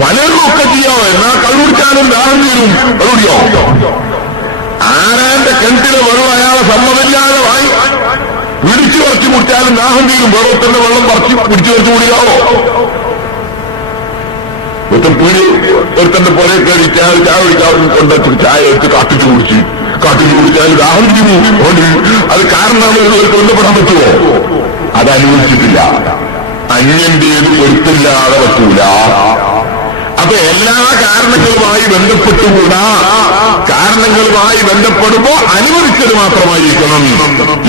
പലരും ഒക്കെ ചെയ്യാമോ? എന്നാ കള്ളുടിച്ചാലും ദാഹം തീരും. കള്ളുടിയോ? ആരാന്റെ കിണറ്റിലെ വെള്ളം അയാളെ സമ്മതമില്ലാതെ വാങ്ങി പിടിച്ചു പറിച്ചു കുടിച്ചാലും ദാഹം തീരും. വെള്ളത്തിന്റെ വെള്ളം പറിച്ച് പിടിച്ചു പറിച്ചു കുടിക്കാവോ? ഒരുത്തന്റെ പോലെ കയറി ചായ കൊണ്ടെത്തി ചായ വെച്ച് കാട്ടിച്ചു കുടിച്ചാൽ ദാഹം തീരും. അത് കാരണം ബന്ധപ്പെടാൻ പറ്റുമോ? അത് അനുവദിച്ചിട്ടില്ല. അന്യന്റേത് പൊരുത്തില്ലാതെ പറ്റൂല. അപ്പൊ എല്ലാ കാരണങ്ങളുമായി ബന്ധപ്പെട്ടുകൂടാ. കാരണങ്ങളുമായി ബന്ധപ്പെടുമ്പോ അനുവദിച്ചത് മാത്രമായിരിക്കണം.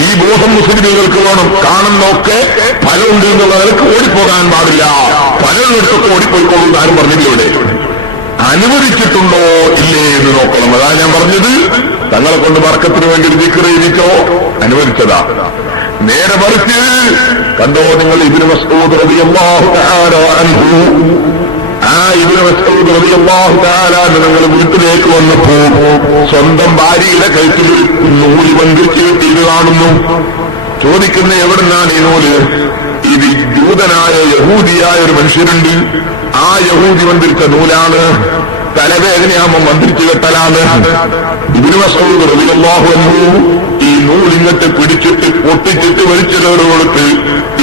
ഈ ബോധം മുസ്ലിമുകൾക്ക് വേണം. കാണുന്നൊക്കെ ഫലമുണ്ട് എന്നുള്ള നിലക്ക് ഓടിപ്പോകാൻ പാടില്ല. ഫലമുള്ളടുത്തൊക്കെ ഓടിപ്പോയിക്കോളും ആരും പറഞ്ഞില്ല. ഇവിടെ അനുവദിച്ചിട്ടുണ്ടോ ഇല്ലേ എന്ന് നോക്കണം. അതാ ഞാൻ പറഞ്ഞത്, തങ്ങളെ കൊണ്ട് ബർക്കത്തിന് വേണ്ടി ദിക്റെയ്യിച്ചോ, അനുവദിച്ചതാ. നേരെ മറിച്ച് കണ്ടോ നിങ്ങൾ ഇബ്നു മസ്ഊദ് റളിയല്ലാഹു തആല അൻഹു, ആ ഇബ്നു മസ്ഊദ് റളിയല്ലാഹു തആല നിങ്ങൾ വീട്ടിലേക്ക് വന്നപ്പോ സ്വന്തം ഭാര്യയുടെ കഴുത്തിൽ നൂല് ബന്ധിച്ച് ഇത് കാണുന്നു. ചോദിക്കുന്ന എവിടുന്നാണ് ഈ നൂല്? ഇത് ജൂതനായ യഹൂദിയായ ഒരു മനുഷ്യരുണ്ട്, ആ യഹൂദി മന്ത്രിച്ച നൂലാണ്. തലവേദനയാകുമ്പോൾ മന്ത്രിച്ചു കെട്ടലാണ്. ഇബ്നു മസ്ഊദ് റളിയല്ലാഹു അൻഹു ഈ നൂലിങ്ങട്ട് പിടിച്ചിട്ട് പൊട്ടിച്ചിട്ട് വലിച്ചിടോട് കൊടുത്ത്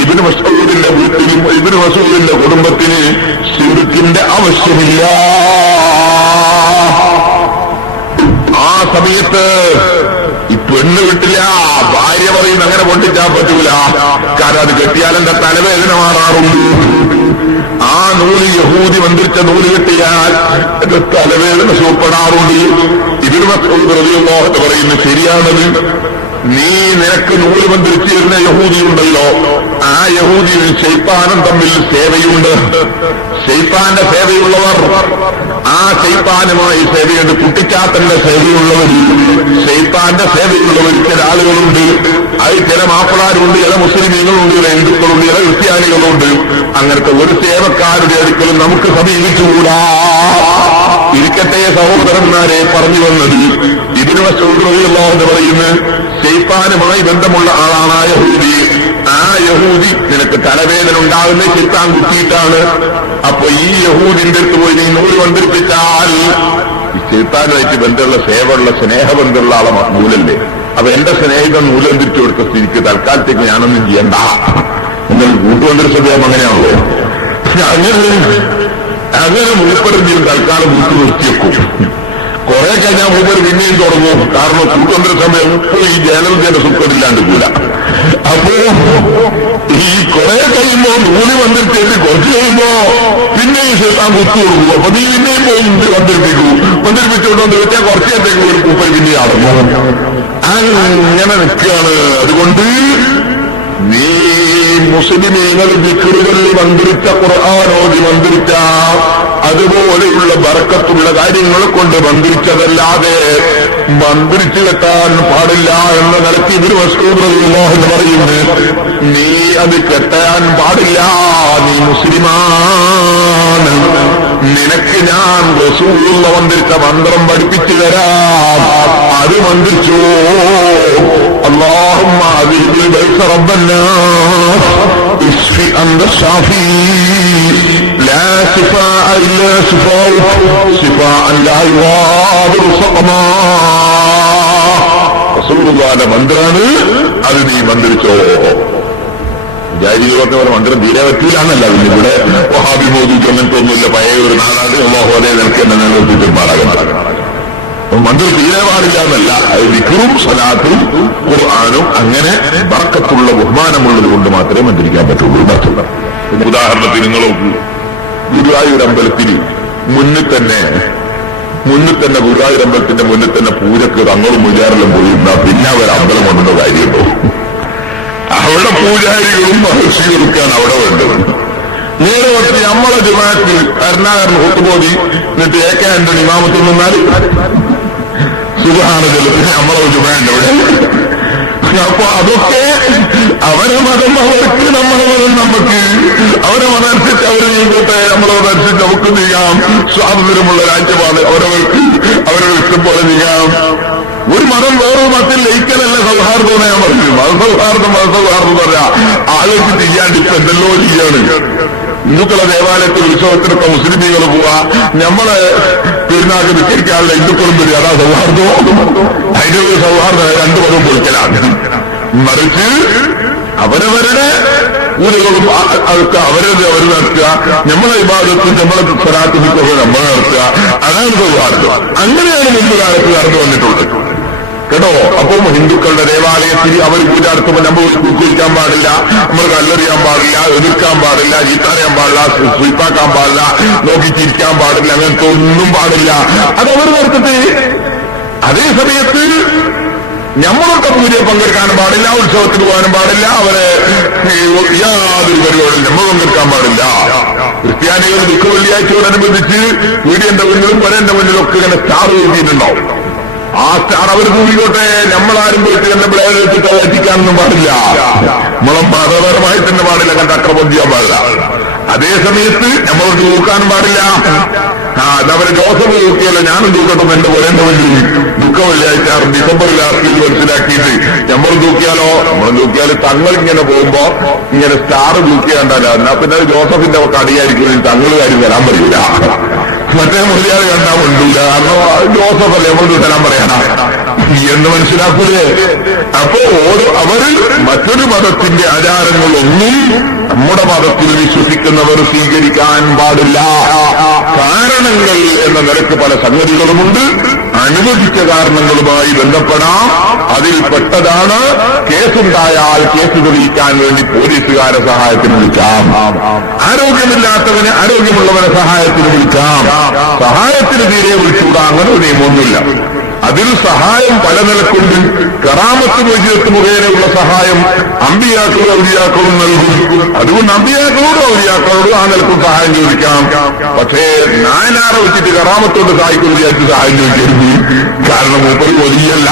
ഇബ്നു മസ്ഊദിന്റെ വീട്ടിലും ഇബ്നു മസ്ഊദിന്റെ കുടുംബത്തിന് ശിർക്കിന്റെ ആവശ്യമില്ല. ആ സമയത്ത് ഈ പെണ്ണ് കിട്ടില്ല. ഭാര്യ പറയുന്ന അങ്ങനെ പൊട്ടിച്ചാൽ പറ്റൂല, കാരണം അത് കെട്ടിയാലെന്റെ തലവേദന മാറാറുണ്ട്. ആ നൂല് യഹൂദി മന്ത്രിച്ച നൂല് കെട്ടിയാൽ തലവേദന സൂപ്പെടാറുണ്ട്. ഇബ്നു മസ്ഊദ് റളിയല്ലാഹു അൻഹു പറയുന്നത് ശരിയാണത്. നീ നിനക്ക് നൂല് മന്ത്രിച്ചിരുന്ന യഹൂദിയുണ്ടല്ലോ, ആ യഹൂദിയും ശൈത്താനും തമ്മിൽ സേവയുണ്ട്. ശൈത്താന്റെ സേവയുള്ളവർ ആ ശൈത്താനുമായി സേവയുണ്ട്. കുട്ടിച്ചാത്തന്റെ സേവയുള്ളവർ, ശൈത്താന്റെ സേവയുള്ളവർ ചില ആളുകളുണ്ട്. അത് ചില മാപ്പിളാരുണ്ട്, ചില മുസ്ലിമീങ്ങളുണ്ട്, ചില ഹിന്ദുക്കളുണ്ട്, ചില ക്രിസ്ത്യാനികളുണ്ട്. അങ്ങനത്തെ ഒരു സേവക്കാരുടെ അടുക്കലും നമുക്ക് സമീപിച്ചുകൂടാ. ഇരിക്കട്ടെ സഹോദരന്മാരെ, പറഞ്ഞു വന്നത് ഇബ്നു മസ്ഊദ് റളിയല്ലാഹു അൻഹു പറയുന്നു, ശൈത്താനുമായി ബന്ധമുള്ള ആളാണ് ആ യഹൂദി. ആ യഹൂദി നിനക്ക് തലവേദന ഉണ്ടാകുന്ന ശൈത്താൻ കുത്തിയിട്ടാണ്. അപ്പൊ ഈ യഹൂദിന്റെ അടുത്ത് പോയി നീ നൂല് ബന്ധിപ്പിച്ചാൽ ഈ ശൈത്താനുമായിട്ട് ബന്ധമുള്ള സേവയുള്ള സ്നേഹബന്ധമുള്ള ആളെ നൂലല്ലേ. അപ്പൊ എന്റെ സ്നേഹിതൻ നൂല് ബന്ധിച്ചു കൊടുത്ത സ്ഥിതിക്ക് തൽക്കാലത്തേക്ക് ഞാനൊന്നും ചെയ്യണ്ട. നിങ്ങൾ കൂട്ടുബന്ധം അങ്ങനെയാണല്ലോ. അങ്ങനെ മൂപ്പരെങ്കിലും തൽക്കാലം കൂട്ടു നിർത്തിയേക്കും. കുറെ കഴിഞ്ഞാൽ മൂപ്പർ പിന്നെയും തുടങ്ങും. കാരണം കൂട്ടുബന്ധ സമയം ഈ ജനത്തിന്റെ സുഖമില്ലാണ്ട് കൂല. അപ്പോ ഈ കുറെ കഴിയുമ്പോ നൂല് ബന്ധിപ്പിച്ച് കുറച്ച് കഴിയുമ്പോ പിന്നെയും ശേഷം കുത്തു കൊടുക്കും. അപ്പൊ നീ പിന്നെയും പോയി ബന്ധിപ്പിക്കൂ. ബന്ധിപ്പിച്ചുകൊണ്ട് വെച്ചാൽ കുറച്ചേത്തേക്ക് ഒരു മൂപ്പർ പിന്നെയും അടങ്ങും. അങ്ങനെ നിൽക്കുകയാണ്. അതുകൊണ്ട് നീ മുസ്ലിമീങ്ങൾ ദിക്റുകളിൽ മന്ത്രിച്ച ഖുർആനോദി മന്ത്രിച്ച അതുപോലെയുള്ള ബർക്കത്തുള്ള കാര്യങ്ങളെ കൊണ്ട് മന്ത്രിച്ചതല്ലാതെ മന്ത്രിച്ചു കെട്ടാൻ പാടില്ല എന്ന നിലയ്ക്ക് ഇബ്നു മസ്ഊദ് റളിയല്ലാഹു അൻഹു പറയുന്നത്. നീ അത് കെട്ടാൻ പാടില്ല, നീ മുസ്ലിമാണ്. നിനക്ക് ഞാൻ റസൂലുള്ള മന്ത്രിച്ച മന്ത്രം പഠിപ്പിച്ചു തരാം, അത് മന്ത്രിച്ചോ. اللهم أذهب البأس رب الناس اشف أنت الشافي لا شفاء إلا شفاؤك شفاء لا يغادر سقما. റസൂലുള്ളാഹിന്റെ മന്ത്രാണ്, അത് നീ മന്ത്രിച്ചോ. ജാഹിലികളൊക്കെ ഒരു മന്ത്രം തീരെ പറ്റൂലാന്നല്ല. പിന്നെ ഇവിടെ വഹാബി മോദിക്ക് അങ്ങനത്തെ ഒന്നുമില്ല. പഴയ ഒരു നാടാണ്. അല്ലാഹു അതേ നിനക്ക് എന്നെ നിലനിർത്തിയിട്ട് പാടാകണം. മന്ത്രം തീരെ പാടില്ല എന്നല്ല. അത് ദിക്റും സ്വലാത്തും ഖുർആനും അങ്ങനെ ബർക്കത്തുള്ള ബഹുമാനമുള്ളത് കൊണ്ട് മാത്രമേ മന്ത്രിക്കാൻ പറ്റുള്ളൂ. ഉദാഹരണത്തിന് നിങ്ങൾ നോക്കൂ, ഗുരുവായൂർ അമ്പലത്തിന് മുന്നിൽ തന്നെ ഗുരുവായൂർ അമ്പലത്തിന്റെ മുന്നിൽ തന്നെ പൂജക്ക് തങ്ങളും മുജാറിലും പോയിരുന്ന പിന്നെ അവർ അമ്പലം കൊണ്ടുള്ള കാര്യമുണ്ടോ? അവിടെ പൂജാരികളും മഹർഷികൾക്കാണ് അവിടെ വേണ്ടത്. നേരെ കുറച്ച് നമ്മളെ ജമാഅത്തിൽ കരുണാകരൻ ഹുത്തുബോധി എന്നിട്ട് AK ആന്റണി ഇമാമത്തിൽ നിന്നാൽ സുബ്ഹാനല്ലാഹ് നമ്മളെ ജുമാഅണ്ട് അവിടെ. അപ്പൊ അതൊക്കെ അവരെ മതം അവർക്ക്, നമ്മളെ മതം നമുക്ക്. അവരെ മതമനുസരിച്ച് അവർ ചെയ്തോട്ടെ, നമ്മളെ മതമനുസരിച്ച് നമുക്ക് ചെയ്യാം. സ്വാതന്ത്ര്യമുള്ള രാജ്യമാണ്. അവരുടെ ഇഷ്ടം പോലെ ചെയ്യാം. ഒരു മതം വേറൊരു മതത്തിൽ ലയിക്കലല്ല സൗഹാർദ്ദം. ഞാൻ പറഞ്ഞു മതസൗഹാർദ്ദം പറഞ്ഞ ആളുകൾക്ക് ചെയ്യാണ്ട് ഇപ്പൊ എന്തെല്ലോ ചെയ്യാണ്. ഹിന്ദുക്കളെ ദേവാലയത്തിൽ ഉത്സവത്തിനൊക്കെ മുസ്ലിമീങ്ങൾ പോവാ, നമ്മളെ പെരുന്നാൾക്ക് നിസ്കരിക്കാനുള്ള ഹിന്ദുക്കളും വരിക. അതാ സൗഹാർദ്ദം. അതിന്റെ ഒരു സൗഹാർദ്ദം രണ്ടു മതം പൊളിക്കലാണ്. മറിച്ച് അവരവരുടെ പൂജകളും അതൊക്കെ അവരത് അവർ നടത്തുക, നമ്മളെ വിഭാഗത്തും നമ്മളെ സ്വലാത്തിനൊക്കെ നമ്മൾ നടത്തുക. അതാണ് സൗഹാർദ്ദം. അങ്ങനെയാണ് മുമ്പ് കാലത്ത് നടന്നു വന്നിട്ടുള്ളത്. കേട്ടോ. അപ്പം ഹിന്ദുക്കളുടെ ദേവാലയത്തിൽ അവർ പൂജ നടത്തുമ്പോൾ നമ്മൾ കുഴിക്കാൻ പാടില്ല, നമ്മൾ കല്ലെറിയാൻ പാടില്ല, എതിർക്കാൻ പാടില്ല, ചീത്തറിയാൻ പാടില്ല, സ്വീപ്പാക്കാൻ പാടില്ല, നോക്കി ചിരിക്കാൻ പാടില്ല, അങ്ങനത്തെ ഒന്നും പാടില്ല. അതവർ നടത്തട്ടെ. അതേ സമയത്ത് നമ്മളൊക്കെ പൂജയിൽ പങ്കെടുക്കാനും പാടില്ല, ഉത്സവത്തിന് പോകാനും പാടില്ല, അവരെ യാതൊരു പരിപാടിയും നമ്മൾ പങ്കെടുക്കാൻ പാടില്ല. ക്രിസ്ത്യാനികൾ ദുഃഖ വെള്ളിയാഴ്ചയോടനുബന്ധിച്ച് വീടിന്റെ മുന്നിലും പരന്റെ മുന്നിലും ഒക്കെ ഇങ്ങനെ സ്റ്റാർ എഴുതിയിട്ടുണ്ടാവും. ആ സ്റ്റാർ അവർ കൂടിക്കോട്ടെ, നമ്മളാരും പോയിട്ട് തന്നെ ബ്ലേഡിട്ട് എത്തിക്കാനൊന്നും പാടില്ല. നമ്മളെ മതപരമായി തന്നെ പാടില്ല, അങ്ങനത്തെ അക്രമം ചെയ്യാൻ പാടില്ല. അതേ സമയത്ത് നമ്മളോട് തൂക്കാനും പാടില്ല. അതവരെ ജോസഫ് തൂക്കിയല്ലോ, ഞാനും തൂക്കട്ടെ എന്റെ പോലെന്റെ വണ്ടി ദുഃഖ വെള്ളിയാഴ്ച ഡിസംബർ ലാസ്റ്റിൽ മനസ്സിലാക്കിയിട്ട് നമ്മൾ തൂക്കിയാലോ, നമ്മൾ തൂക്കിയാൽ തങ്ങൾ ഇങ്ങനെ പോകുമ്പോ ഇങ്ങനെ സ്റ്റാർ തൂക്കിയാണ്ടല്ലോ, എന്നാ പിന്നെ ജോസഫിന്റെ കടിയായിരിക്കും, തങ്ങൾ കാര്യം വരാൻ പറ്റില്ല. മറ്റേ മുറിയാൾ കണ്ടാൽ കൊണ്ടില്ല, കാരണം ജോസഫ് അല്ലേ നമ്മൾ തരാൻ പറയാനാ എന്ന് മനസ്സിലാക്കൂലേ. അപ്പോ അവര് മറ്റൊരു മതത്തിന്റെ ആചാരങ്ങളൊന്നും നമ്മുടെ മതത്തിൽ വിശ്വസിക്കുന്നവർ സ്വീകരിക്കാൻ പാടില്ല. കാരണങ്ങൾ എന്ന നിലക്ക് പല സംഗതികളുമുണ്ട്. അനുവദിച്ച കാരണങ്ങളുമായി ബന്ധപ്പെടാം. അതിൽ പെട്ടതാണ് കേസുണ്ടായാൽ കേസ് തെളിയിക്കാൻ വേണ്ടി പോലീസുകാരെ സഹായത്തിന് വിളിക്കാം, ആരോഗ്യമില്ലാത്തവന് ആരോഗ്യമുള്ളവരെ സഹായത്തിന് വിളിക്കാം, സഹായത്തിന് തീരെ വിളിച്ചുകൂടാ, അങ്ങനെ ഒരു നിയമമൊന്നുമില്ല. അതിൽ സഹായം പല നിലക്കുണ്ട്. കറാമത്ത് വജീഅത്ത് മുഖേനയുള്ള സഹായം അമ്പിയാക്കളും ഔലിയാക്കളും നൽകും. അതുകൊണ്ട് അമ്പിയാക്കളോടും ഔലിയാക്കളോടും ആ നിലക്കും സഹായം ചോദിക്കാം. പക്ഷേ നായനാരെ വെച്ചിട്ട് കറാമത്തോട് സഹായിക്കുന്നു വിചാരിച്ച് സഹായം ചോദിക്കരുത്. കാരണം മൂപ്പർ വലിയല്ല.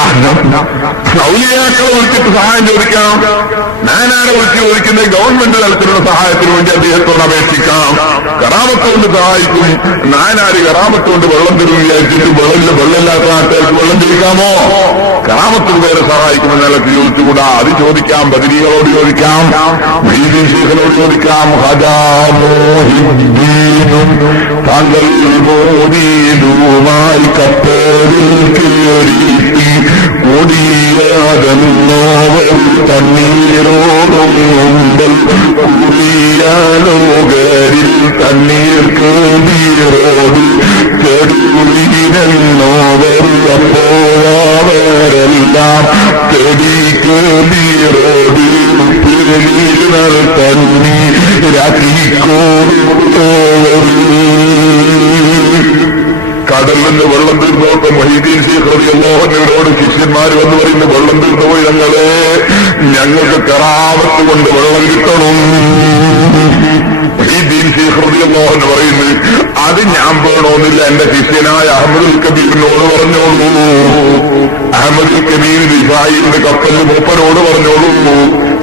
ഔലിയാക്കളെ വിളിച്ചിട്ട് സഹായം ചോദിക്കാം. നായനാരെ വിളിച്ച് ചോദിക്കുന്ന ഗവൺമെന്റ് തലത്തിലുള്ള സഹായത്തിന് വേണ്ടി അദ്ദേഹത്തോട് അപേക്ഷിക്കാം. കറാമത്തോണ്ട് സഹായിക്കും. നായനാര് കറാമത്തോണ്ട് വെള്ളം തരും വിചാരിച്ചിട്ട് വെള്ളമില്ലാത്ത നാട്ടുകാർക്ക് വെള്ളം ചോദിക്കാമോ? കറാമത്തിന് പേരെ സഹായിക്കുന്ന നിലക്ക് ചോദിച്ചുകൂടാ. അത് ചോദിക്കാം. ബദരികളോട് ചോദിക്കാം, ശേഖനോട് ചോദിക്കാം. താങ്കൾ മോദിയിലുമായി കപ്പലിൽ കയറിയിട്ട് ഓടിയാകുന്നോവർ തണ്ണീരോടും കൂടിയാലോകരിൽ തണ്ണീർ കേറോട് ചെടുന്നോവർ അപ്പോഴവരെല്ലാം തെടിക്കേറോട് തണ്ണി രാത്രിക്കോട് കടലിൽ നിന്ന് വെള്ളം തീർന്നോട്ട് മൊഹീദ്ദീൻ ശൈഖ് റളിയല്ലാഹു അൻഹുവിനോട് ശിഷ്യന്മാർ വന്ന് പറയുന്നു, വെള്ളം തീർന്നു പോയി ഞങ്ങൾക്ക് കറാമത്ത് കൊണ്ട് വെള്ളം കിട്ടണം. മൊഹീദ്ദീൻ ശൈഖ് റളിയല്ലാഹു അൻഹു പറയുന്നു, അത് ഞാൻ വേണമെന്നില്ല, എന്റെ ശിഷ്യനായ അഹ്മദുൽ കബീറിനോട് പറഞ്ഞോളൂ. അഹ്മദുൽ കബീർ റിഫായിന്റെ കപ്പലിന് മൂപ്പനോട് പറഞ്ഞോളൂ.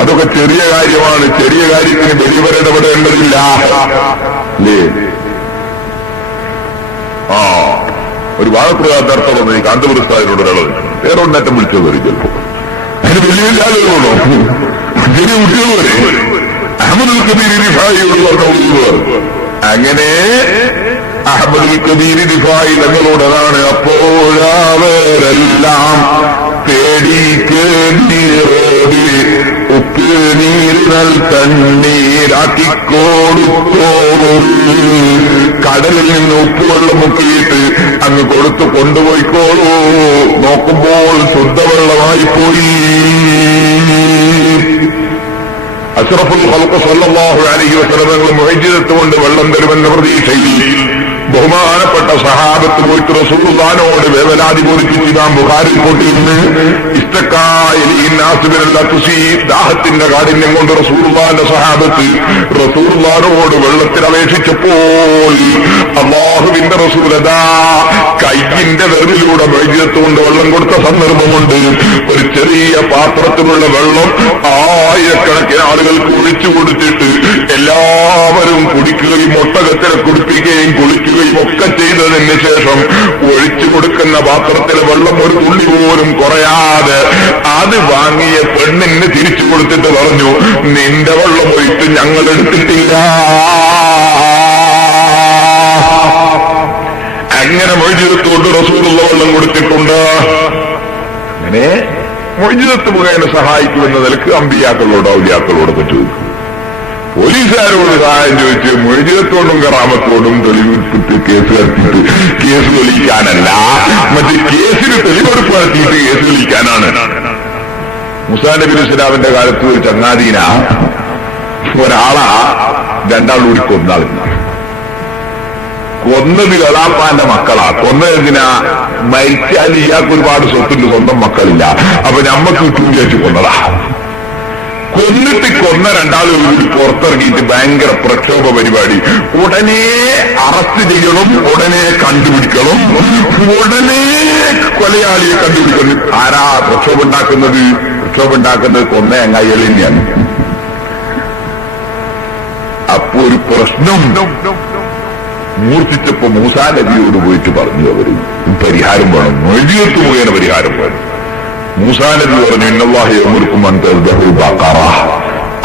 അതൊക്കെ ചെറിയ കാര്യമാണ്, ചെറിയ കാര്യത്തിന് വലിയവർ ഇടപെടേണ്ടതില്ല. അല്ലേ? ഒരു വാഴപ്രകാരർത്ഥം വന്ന് ഈ കാന്തപുരസ്ഥാനോട് ഒരാൾ വേറെ ഒന്നേറ്റം വിളിച്ചത് വരും. ചിലപ്പോ അതിന് വലിയ ആളുകളോ ചെറിയ കുട്ടികൾ വരെ അഹമ്മദുൽ കബീർ റിഫായിയോട് പറഞ്ഞു. അങ്ങനെ അഹമ്മദുൽ കബീർ റിഫായി തങ്ങളോടതാണ് അപ്പോഴവരെല്ലാം പേടിക്കേണ്ടിറോടി ഉപ്പ് നീരിനൽ തണ്ണീരാക്കിക്കോടുത്തോറും കടലിൽ നിന്ന് ഉപ്പുവെള്ളം മുക്കിയിട്ട് അങ്ങ് കൊടുത്തു കൊണ്ടുപോയിക്കോളൂ. നോക്കുമ്പോൾ ശുദ്ധവെള്ളമായി പോയി. അഷ്റഫുൽ ഖൽഖ് സ്വല്ലല്ലാഹു അലൈഹി വസല്ലം മുഅ്ജിസത്ത് കൊണ്ട് വെള്ളം തരുമെന്ന പ്രതീക്ഷയിൽ ബഹുമാനപ്പെട്ട സഹാബത്ത് പോയിട്ട് റസൂലുള്ളാഹിനോട് വേവലാതി ബോധിപ്പിച്ച് ഇമാം ബുഖാരി കൊണ്ടിരുന്ന് ദാഹത്തിന്റെ കാഠിന്യം കൊണ്ട് റസൂലുള്ളാഹിന്റെ സഹാബത്ത് റസൂലുള്ളാഹിനോട് വെള്ളത്തിന് അപേക്ഷിച്ചപ്പോൾ അല്ലാഹുവിന്റെ റസൂലതാ കൈയിന്റെ വിരലിലൂടെ മുഅ്ജിസത്ത് കൊണ്ട് വെള്ളം കൊടുത്ത സന്ദർഭമുണ്ട്. ഒരു ചെറിയ പാത്രത്തിലുള്ള വെള്ളം ആയിരക്കണക്കിന് ആളുകൾക്ക് ഒഴിച്ചു കൊടുത്തിട്ട് എല്ലാവരും കുടിക്കുകയും ഒട്ടകത്തിനെ കുടിപ്പിക്കുകയും കുളിക്കുകയും ഒക്കെ ചെയ്തതിന് ശേഷം ഒഴിച്ചു കൊടുക്കുന്ന പാത്രത്തിലെ വെള്ളം ഒരു തുള്ളി പോലും കുറയാതെ അത് വാങ്ങിയ പെണ്ണിന് തിരിച്ചു കൊടുത്തിട്ട് പറഞ്ഞു, നിന്റെ വെള്ളം ഒഴിച്ച് ഞങ്ങൾ എടുത്തിട്ടില്ല. അങ്ങനെ മുഅ്ജിസത്തോട് റസൂലുള്ള വെള്ളം കൊടുത്തിട്ടുണ്ട്. അങ്ങനെ മുഅ്ജിസത്ത് മുഖേന സഹായിക്കുമെന്ന നിലക്ക് അമ്പിയാക്കളോട് ഔലിയാക്കളോടൊക്കെ ചോദിക്കും. പോലീസുകാരോട് സഹായം ചോദിച്ച് മൊഴിജത്തോടും കറാമത്തോടും തെളിവെടുപ്പിട്ട് കേസ് നടത്തിയിട്ട് കേസ് തെളിയിക്കാനല്ല, മറ്റേ കേസിന് തെളിവെടുപ്പ് നടത്തിയിട്ട് കേസ് തെളിയിക്കാനാണ്. മൂസാ നബി ഇസ്ലാമിന്റെ കാലത്ത് ഒരു ചങ്ങാതീന ഒരാളാ രണ്ടാളൂടി കൊന്നാളില്ല. കൊന്നത് എളാപ്പാന്റെ മക്കളാ. കൊന്നതിനാ മരിച്ചാൽ ഇയാൾക്ക് ഒരുപാട് സ്വത്തുണ്ട്, സ്വന്തം മക്കളില്ല, അപ്പൊ നമ്മക്ക് കിട്ടും വിചാരിച്ചു കൊന്നതാ. കൊന്നിട്ട് കൊന്ന രണ്ടാളുകൾ കൂടി പുറത്തിറങ്ങിയിട്ട് ഭയങ്കര പ്രക്ഷോഭ പരിപാടി. ഉടനെ അറസ്റ്റ് ചെയ്യണം, ഉടനെ കണ്ടുപിടിക്കണം, ഉടനെ കൊലയാളിയെ കണ്ടുപിടിക്കണം. ആരാ പ്രക്ഷോഭം ഉണ്ടാക്കുന്നത്? പ്രക്ഷോഭം ഉണ്ടാക്കുന്നത് കൊന്ന അങ്ങായികൾ തന്നെയാണ്. അപ്പൊ ഒരു പ്രശ്നം മൂർത്തിച്ചപ്പോ മൂസാ നബിയോട് പോയിട്ട് പറഞ്ഞു, അവര് പരിഹാരം വേണം, മൊഴിയത്ത് മുഖേന പരിഹാരം വേണം. മൂസാ നബി പറഞ്ഞു, ഇന്നല്ലാഹി യഅ്മുറുക്കും അൻ തദ്ബഹു ബഖറ,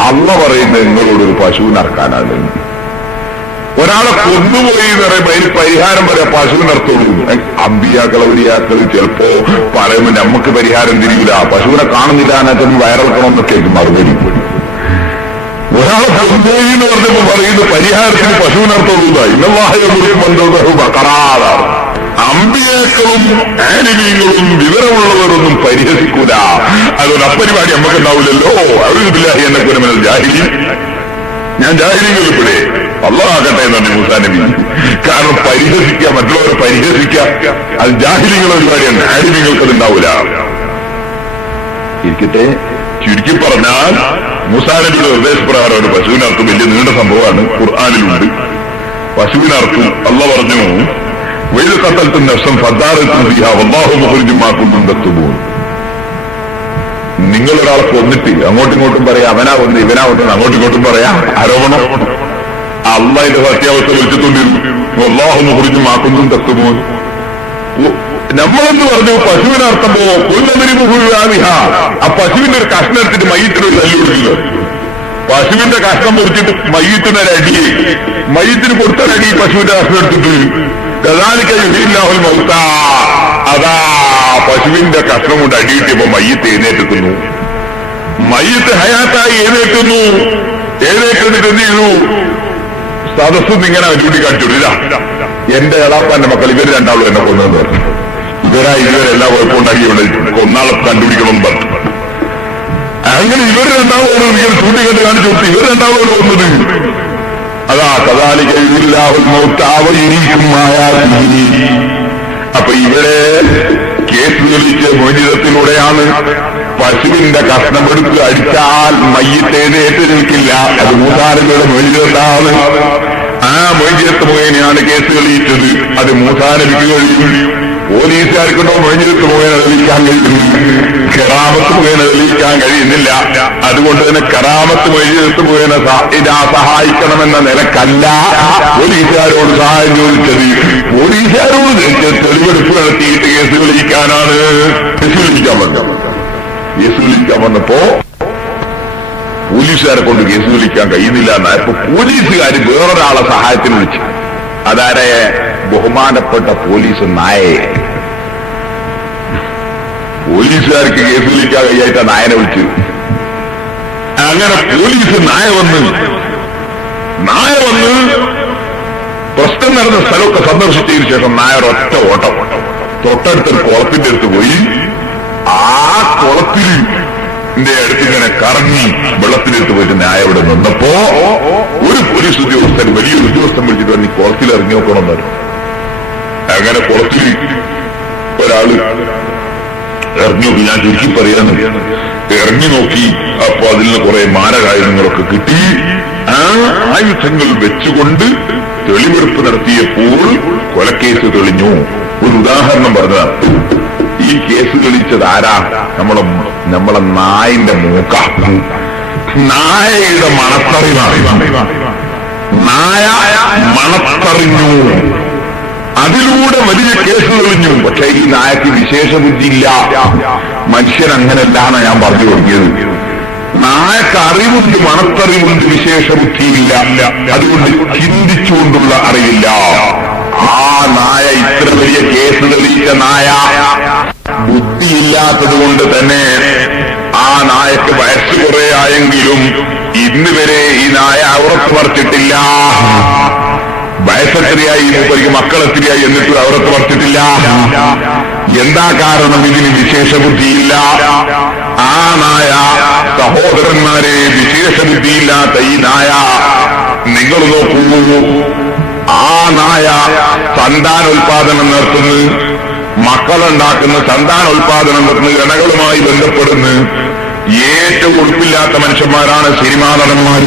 അള്ള പറയുന്നത് നിങ്ങളോടൊരു പശുവിനറക്കാനാണ്. ഒരാളെ കൊന്നുപോയി എന്ന് പറയുമ്പോ അതിന് പരിഹാരം പറയാ പശുവിനർത്തുള്ളൂ. അമ്പിയാക്കൾ ഔലിയാക്കൾ ചിലപ്പോ പറയുമ്പോ നമുക്ക് പരിഹാരം തിരിയില്ല, പശുവിനെ കാണുന്നില്ല എന്നൊക്കെ വയറിളക്കണം എന്നൊക്കെ മറുപടി. ഒരാളെ കൊന്നുപോയി എന്ന് പറഞ്ഞപ്പോ പറയുന്നത് പരിഹാരത്തിന് പശുവിനർത്തുള്ളൂ. ഇന്നല്ലാഹി യഅ്മുറുക്കും അൻ തദ്ബഹു ബഖറ. അമ്പിയാക്കളും ആനിമീങ്ങളും വിവരമുള്ളവരൊന്നും പരിഹസിക്കൂല. അതുകൊണ്ട് അപ്പരിപാടി നമുക്ക് ഉണ്ടാവില്ലല്ലോ. അഊദുബില്ലാഹി മിനൽ ജാഹിലീൻ. ഞാൻ ജാഹിലീങ്ങളിൽപ്പെടെ അല്ലാഹുവേ എന്നാണ് മൂസാ നബി. കാരണം പരിഹസിക്കുക, മറ്റുള്ളവരെ പരിഹസിക്കുക, അത് ജാഹിലീങ്ങളുടെ പരിപാടിയാണ്. ആനിമീങ്ങൾക്ക് അത് ഉണ്ടാവില്ല. ഇരിക്കട്ടെ, ചുരുക്കി പറഞ്ഞാൽ മൂസാ നബിയുടെ നിർദ്ദേശപ്രകാരം ഒരു പശുവിനർത്ഥം വലിയ നീണ്ട സംഭവമാണ്, ഖുർആനിലുണ്ട്. പശുവിനർത്ഥം അള്ള പറഞ്ഞു, വൈദ് ഖതൽതും നഫ്സൻ ഫദാറതും ഫീഹാ വല്ലാഹു മുഖ്രിജും മാ കുന്തും തക്തുബൂൻ. നിങ്ങളൊരാളെ കൊന്നിട്ട് അങ്ങോട്ടും ഇങ്ങോട്ടും പറയാം, അവനാ കൊന്ന് ഇവനാ കൊന്ന് അങ്ങോട്ടും ഇങ്ങോട്ടും പറയാം, ആരോപണം. അള്ളാഹിന്റെ സത്യാവസ്ഥ വിളിച്ചിട്ടുണ്ടിരുന്നു, വല്ലാഹു മുഖ്രിജും മാ കുന്തും തക്തുബൂൻ. നമ്മളെന്ന് പറഞ്ഞു പശുവിനർത്ഥമോ കൊല്ലമരിമുഹുവാമിഹ, ആ പശുവിന്റെ ഒരു കഷ്ണം എടുത്തിട്ട് മയ്യത്തിനൊരു തല്ലു കൊടുക്കില്ല. പശുവിന്റെ കഷ്ണം മുറിച്ചിട്ട് മയ്യത്തിനൊരടി, മയ്യത്തിന് കൊടുത്തൊരടി പശുവിന്റെ കഷ്ണം എടുത്തിട്ട് അതാ പശുവിന്റെ കഷ്ണം കൊണ്ട് അടിയിട്ടപ്പോ മയ്യത്ത് എഴുന്നേറ്റുന്നു. മയ്യത്ത് ഹയാത്തായി എഴുന്നേറ്റുന്നു. എഴുന്നേറ്റിട്ട് എന്ത് ചെയ്തു? സദസ്സും ഇങ്ങനെ ചൂണ്ടിക്കാണിച്ചിട്ടില്ല, എന്റെ എളാപ്പാന്റെ മക്കൾ ഇവര് രണ്ടാളും എന്നെ കൊന്നെന്ന് പറഞ്ഞു. ഇവരെല്ലാം കുഴപ്പമുണ്ടാക്കിയോണ്ട് കൊന്നാളെ കണ്ടുപിടിക്കണം പറഞ്ഞു. അങ്ങനെ ഇവർ രണ്ടാളോട് ഇങ്ങനെ ചൂണ്ടിക്കണ്ട് കാണിച്ചു കൊടുത്ത് ഇവർ രണ്ടാളോട് കൊന്നത്. അതാ അപ്പൊ ഇവിടെ കേസ് തെളിയിച്ച മോചിതത്തിലൂടെയാണ്. പശുവിന്റെ കഷ്ണമെടുത്ത് അടിച്ചാൽ മയ്യത്ത് എഴുന്നേറ്റ് നിൽക്കില്ല, അത് മൂസാ നബിയുടെ മോചിതത്താണ്. ആ മോചിതത്ത് മുഖേനയാണ് കേസ് തെളിയിച്ചത്. അത് മൂസാ നബിക്ക് കഴിയും. പോലീസുകാർക്കുണ്ടോ മോചിതത്ത് മുഖേന തെളിയിക്കാൻ കഴിയും, കറാമത്ത് മുഖേന തെളിയിക്കാൻ കഴിയുന്നില്ല. അതുകൊണ്ട് തന്നെ കറാമത്ത് മോചിതത്ത് മുഖേന സഹായിക്കണമെന്ന നിലക്കല്ല പോലീസുകാരോട് സഹായം ചോദിച്ചത്. പോലീസുകാരോട് തെളിവെടുപ്പ് നടത്തിയിട്ട് കേസ് തെളിയിക്കാനാണ്. കേസ് തെളിയിക്കാൻ വന്നപ്പോ പോലീസുകാരെ കൊണ്ട് കേസ് തെളിയിക്കാൻ കഴിയുന്നില്ല എന്നായപ്പോ പോലീസുകാർ വേറൊരാളെ സഹായത്തിന് വിളിച്ചു. അതാരെ? ബഹുമാനപ്പെട്ട പോലീസ് നായയെ. പോലീസുകാർക്ക് കേസ് വിളിക്കാൻ കഴിയായിട്ട് നായനെ വിളിച്ചു. അങ്ങനെ പോലീസ് നായ വന്ന് പ്രശ്നം നടന്ന സ്ഥലമൊക്കെ സന്ദർശിച്ചതിന് ശേഷം നായർ ഒറ്റ ഓട്ടം തൊട്ടടുത്തൊരു കുളത്തിന്റെ അടുത്ത് പോയി. ആ കുളത്തിന്റെ അടുത്ത് ഇങ്ങനെ കറങ്ങി വെള്ളത്തിനടുത്ത് പോയിട്ട് നായ അവിടെ നിന്നപ്പോ ഒരു പോലീസ് ഉദ്യോഗസ്ഥൻ വലിയൊരു ഉദ്യോഗസ്ഥൻ വിളിച്ചിട്ട് പറഞ്ഞു, കുളത്തിൽ ഇറങ്ങി നോക്കണം പറഞ്ഞു. അങ്ങനെ കുളത്തിൽ ഒരാള് ഇറങ്ങി നോക്കി. ഞാൻ ചുരുക്കി പറയാന്ന്, ഇറങ്ങി നോക്കി. അപ്പൊ അതിൽ നിന്ന് കുറെ മാരകായുധങ്ങളൊക്കെ കിട്ടി. ആ ആയുധങ്ങൾ വെച്ചുകൊണ്ട് തെളിവെടുപ്പ് നടത്തിയപ്പോൾ കൊലക്കേസ് തെളിഞ്ഞു. ഒരു ഉദാഹരണം പറഞ്ഞതാണ്. ഈ കേസ് തെളിയിച്ചത് ആരാ? നമ്മളെ നായിന്റെ മൂക്ക, നായയുടെ മണത്തറിവാണ്. നായ മണത്തറിഞ്ഞു, അതിലൂടെ വലിയ കേസ് തെളിഞ്ഞു. പക്ഷേ ഈ നായക്ക് വിശേഷ ബുദ്ധിയില്ല. മനുഷ്യൻ അങ്ങനെയല്ലാണ് ഞാൻ പറഞ്ഞു തുടങ്ങിയത്. നായക്ക് അറിവുണ്ട്, മണത്തറിവുണ്ട്, വിശേഷ ബുദ്ധിയില്ല. അതുകൊണ്ട് ചിന്തിച്ചുകൊണ്ടുള്ള അറിവില്ല. ആ നായ ഇത്ര വലിയ കേസ് തെളിയിച്ച നായ ബുദ്ധിയില്ലാത്തത് കൊണ്ട് തന്നെ ആ നായക്ക് വയസ്സ് കുറെ ആയെങ്കിലും ഇന്ന് വരെ ഈ നായ ഔറത്ത് പറിച്ചിട്ടില്ല. വയസ്സെത്രയായി, മൂപ്പർക്ക് മക്കളെത്രയായി, എന്നിട്ട് ഔറത്ത് പറിച്ചിട്ടില്ല. എന്താ കാരണം? ഇതിന് വിശേഷ ബുദ്ധിയില്ല. ആ നായ, സഹോദരന്മാരെ, വിശേഷ ബുദ്ധിയില്ലാത്ത ഈ നായ നിങ്ങൾ നോക്കൂ. ആ നായ സന്താനോൽപാദനം നടത്തുന്നു, മക്കളുണ്ടാക്കുന്ന സന്താനോൽപാദനം നടത്തുന്ന ഗണകളുമായി ബന്ധപ്പെടുന്നു. ഏറ്റവും ഉൾപ്പില്ലാത്ത മനുഷ്യന്മാരാണ് സിനിമാ നടന്മാർ.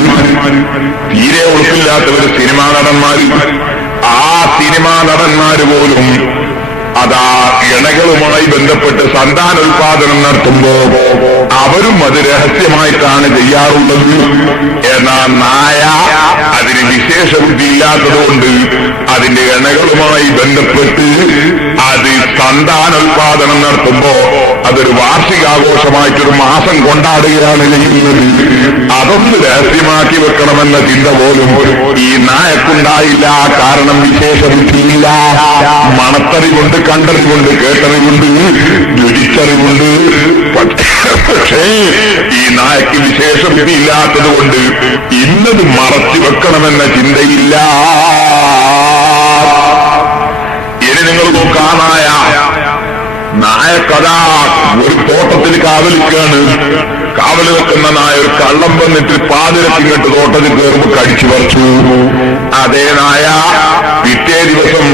തീരെ ഉൾപ്പില്ലാത്തവർ സിനിമാ നടന്മാർ. ആ സിനിമാ നടന്മാര് പോലും അതാ ഇണകളുമായി ബന്ധപ്പെട്ട് സന്താനോൽപാദനം നടത്തുമ്പോ അവരും അത് രഹസ്യമായിട്ടാണ് ചെയ്യാറുള്ളത്. എന്നാൽ നായ അതിന് വിശേഷ ബുദ്ധി ഇല്ലാത്തതുകൊണ്ട് അതിന്റെ ഇണകളുമായി ബന്ധപ്പെട്ട് അത് സന്താനോൽപാദനം നടത്തുമ്പോ അതൊരു വാർഷികാഘോഷമായിട്ടൊരു മാസം കൊണ്ടാടുകയാണ് ചെയ്യുന്നത്. അതൊന്ന് രഹസ്യമാക്കി വെക്കണമെന്ന ചിന്ത പോലും ഈ നായക്കുണ്ടായില്ല. കാരണം വിശേഷ ബുദ്ധിയില്ല. മണത്തറിവുണ്ട്, കണ്ടറിവുണ്ട്, കേട്ടറിവുണ്ട്, രുചിച്ചറിവുണ്ട്. പക്ഷേ ഈ നായക്ക് വിശേഷ ബുദ്ധി ഇല്ലാത്തത് കൊണ്ട് ഇന്നത് മറച്ചു വെക്കണമെന്ന ചിന്തയില്ല. ഇനി നിങ്ങൾ നോക്കാനായ നായക്കഥാ ഒരു തോട്ടത്തിൽ കാവലിക്കാണ്. കാവല് വെക്കുന്ന നായ ഒരു കള്ളം വന്നിട്ട് പാതിരക്കിങ്ങോട്ട് തോട്ടത്തിൽ കയറുമ്പോൾ കടിച്ചു പറിച്ചു. അതേ നായ പിറ്റേ ദിവസം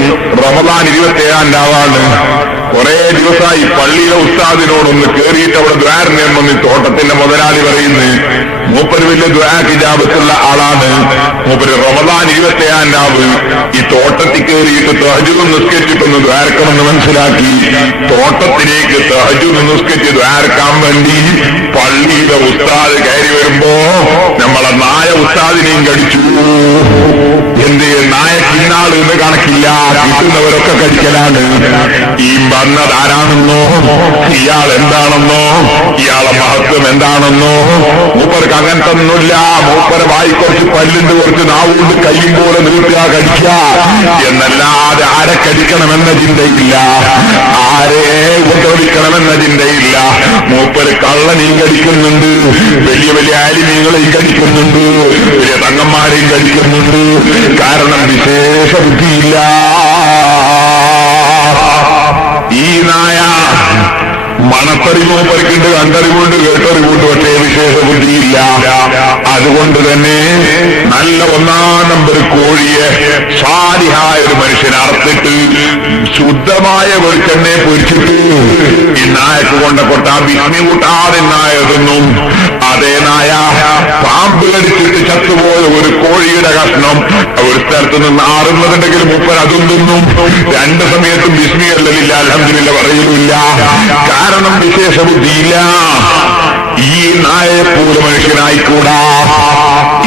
റമദാൻ 27-ാം രാവാണ്. കുറെ ദിവസമായി പള്ളിയിലെ ഉസ്താദിനോടൊന്ന് കേറിയിട്ട് അവിടെ ദ്വാരനെ വന്ന് തോട്ടത്തിന്റെ മുതലാളി പറയുന്നു, മൂപ്പര് വലിയ ദ്വാക്കിജാബത്തുള്ള ആളാണ്. മൂപ്പര് റമദാൻ 27-ാം രാവ് ഈ തോട്ടത്തിൽ കയറിയിട്ട് തഹജ്ജുദ് നിസ്കരിച്ചിട്ടൊന്ന് ദ്വാരക്കണമെന്ന് മനസ്സിലാക്കി തോട്ടത്തിലേക്ക് തഹജ്ജുദ് നിസ്കരിച്ച് ദ്വാരക്കാൻ വേണ്ടി പള്ളിയിലെ ഉസ്താദ് കയറി വരുമ്പോ നമ്മളെ നായ ഉസ്താദിനെയും കടിച്ചു. എന്ത് നായ കിന്നാള് എന്ന് കണക്കില്ല, കിട്ടുന്നവരൊക്കെ കടിക്കലാണ്. ഈ വന്നതാരാണെന്നോ, ഇയാൾ എന്താണെന്നോ, ഇയാളെ മഹത്വം എന്താണെന്നോ മൂപ്പർക്ക് അങ്ങനത്തെ ഒന്നുമില്ല. മൂപ്പരെ വായി കുറച്ച് പല്ലുണ്ട്, കുറച്ച് നാവുകൊണ്ട് കയ്യും പോലെ നീട്ടുക, കടിക്കുക എന്നല്ലാതെ ആരെ കടിക്കണമെന്ന ചിന്തയില്ല, ആരെ ഉപദ്രവിക്കണമെന്ന ചിന്തയില്ല. മൂപ്പര് കള്ളനെയും കടിക്കുന്നുണ്ട്, വലിയ വലിയ ആലിമീങ്ങളെയും കടിക്കുന്നുണ്ട്, വലിയ തങ്ങന്മാരെയും കടിക്കുന്നുണ്ട്. കാരണം വിശേഷ ബുദ്ധിയില്ല. ഈ നായ മണത്തറിവോ പരിക്കുണ്ട്, കണ്ടറിവുണ്ട്, കേട്ടറിവുണ്ട്, പക്ഷേ വിശേഷ ബുദ്ധിയില്ല. അതുകൊണ്ട് തന്നെ നല്ല 1-ാം നമ്പർ കോഴിയെ സാലിഹായ ഒരു മനുഷ്യനെ അറുത്തിട്ട് ശുദ്ധമായ വെളിച്ചെണ്ണെ പൊരിച്ചിട്ട് ഈ നായക്ക് കൊണ്ടക്കൊട്ടാ വിസ്മി കൂട്ടാതെ നായതൊന്നും. അതേ നായ പാമ്പ് കടിച്ചിട്ട് ചത്തുപോയ ഒരു കോഴിയുടെ കഷ്ണം ഒരു സ്ഥലത്ത് നിന്ന് ആറുന്നതുണ്ടെങ്കിൽ മൂപ്പർ അതും തിന്നും. 2 സമയത്തും വിസ്മി അല്ലലില്ല, അൽഹംദുലില്ലാ പറയുന്നില്ല. കാരണം വിശേഷ ബുദ്ധിയില്ല. ഈ നായെപ്പോലെ മനുഷ്യനായിക്കൂടാ,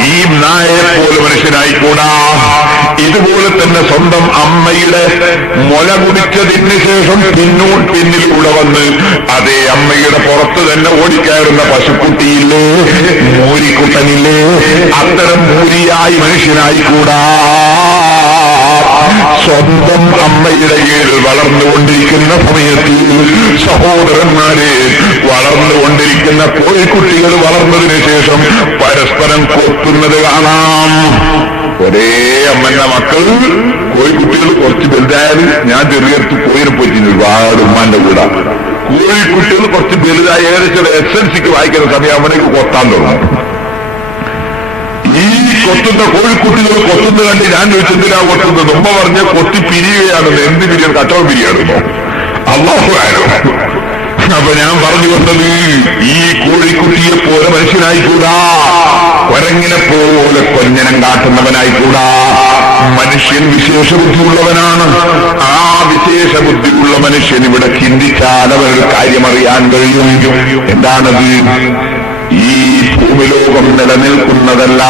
ഈ നായെപ്പോലെ മനുഷ്യനായിക്കൂടാ. ഇതുപോലെ തന്നെ സ്വന്തം അമ്മയുടെ മുല കുടിച്ചതിന് ശേഷം പിന്നിലൂടെ വന്ന് അതേ അമ്മയുടെ പുറത്ത് തന്നെ ഓടിക്കയറുന്ന പശുക്കുട്ടിയില്ലേ, മൂരിക്കുട്ടനില്ലേ, അത്തരം മൂരിയായി മനുഷ്യനായിക്കൂടാ. സ്വന്തം അമ്മയുടെ കീഴിൽ വളർന്നുകൊണ്ടിരിക്കുന്ന സമയത്ത് സഹോദരന്മാരെ, വളർന്നുകൊണ്ടിരിക്കുന്ന കോഴിക്കുട്ടികൾ വളർന്നതിന് ശേഷം പരസ്പരം കൊത്തുന്നത് കാണാം. ഒരേ അമ്മന്റെ മക്കൾ കോഴിക്കുട്ടികൾ കുറച്ച് വലുതായാലും ഞാൻ ചെറിയടുത്ത് കോഴിനെ പോയിട്ടുണ്ട് ഒരുപാട് ഉമ്മാന്റെ കൂടെ. കോഴിക്കുട്ടികൾ കുറച്ച് വലുതായി ഏകദേശം SLCക്ക് വായിക്കുന്ന സമയം അമ്മനേക്ക് കൊത്താൻ തുടങ്ങും. ഈ കൊത്തുന്ന കോഴിക്കുട്ടികൾ കൊത്തുന്ന കണ്ട് ഞാൻ ചോദിച്ചെന്തിനാ കൊത്തുന്നത്? ഉമ്മ പറഞ്ഞ കൊത്തി പിരിയുകയാണെന്ന്. എന്ത് പിരിയാണ്? കച്ചവടം പിരിയാണെന്നോ? അല്ലാഹു അഅലം. അപ്പൊ ഞാൻ പറഞ്ഞു വന്നത് ഈ കോഴിക്കുട്ടിയെ പോലെ മനുഷ്യനായിക്കൂടാ, കുരങ്ങിനെ പോലെ കൊഞ്ഞനം കാട്ടുന്നവനായിക്കൂടാ. മനുഷ്യൻ വിശേഷ ബുദ്ധിയുള്ളവനാണ്. ആ വിശേഷ ബുദ്ധിയുള്ള മനുഷ്യൻ ഇവിടെ ചിന്തിച്ചാൽ അവനൊരു കാര്യമറിയാൻ കഴിയും. എന്താണത്? ഈ ഭൂമിലോകം നിലനിൽക്കുന്നതല്ല,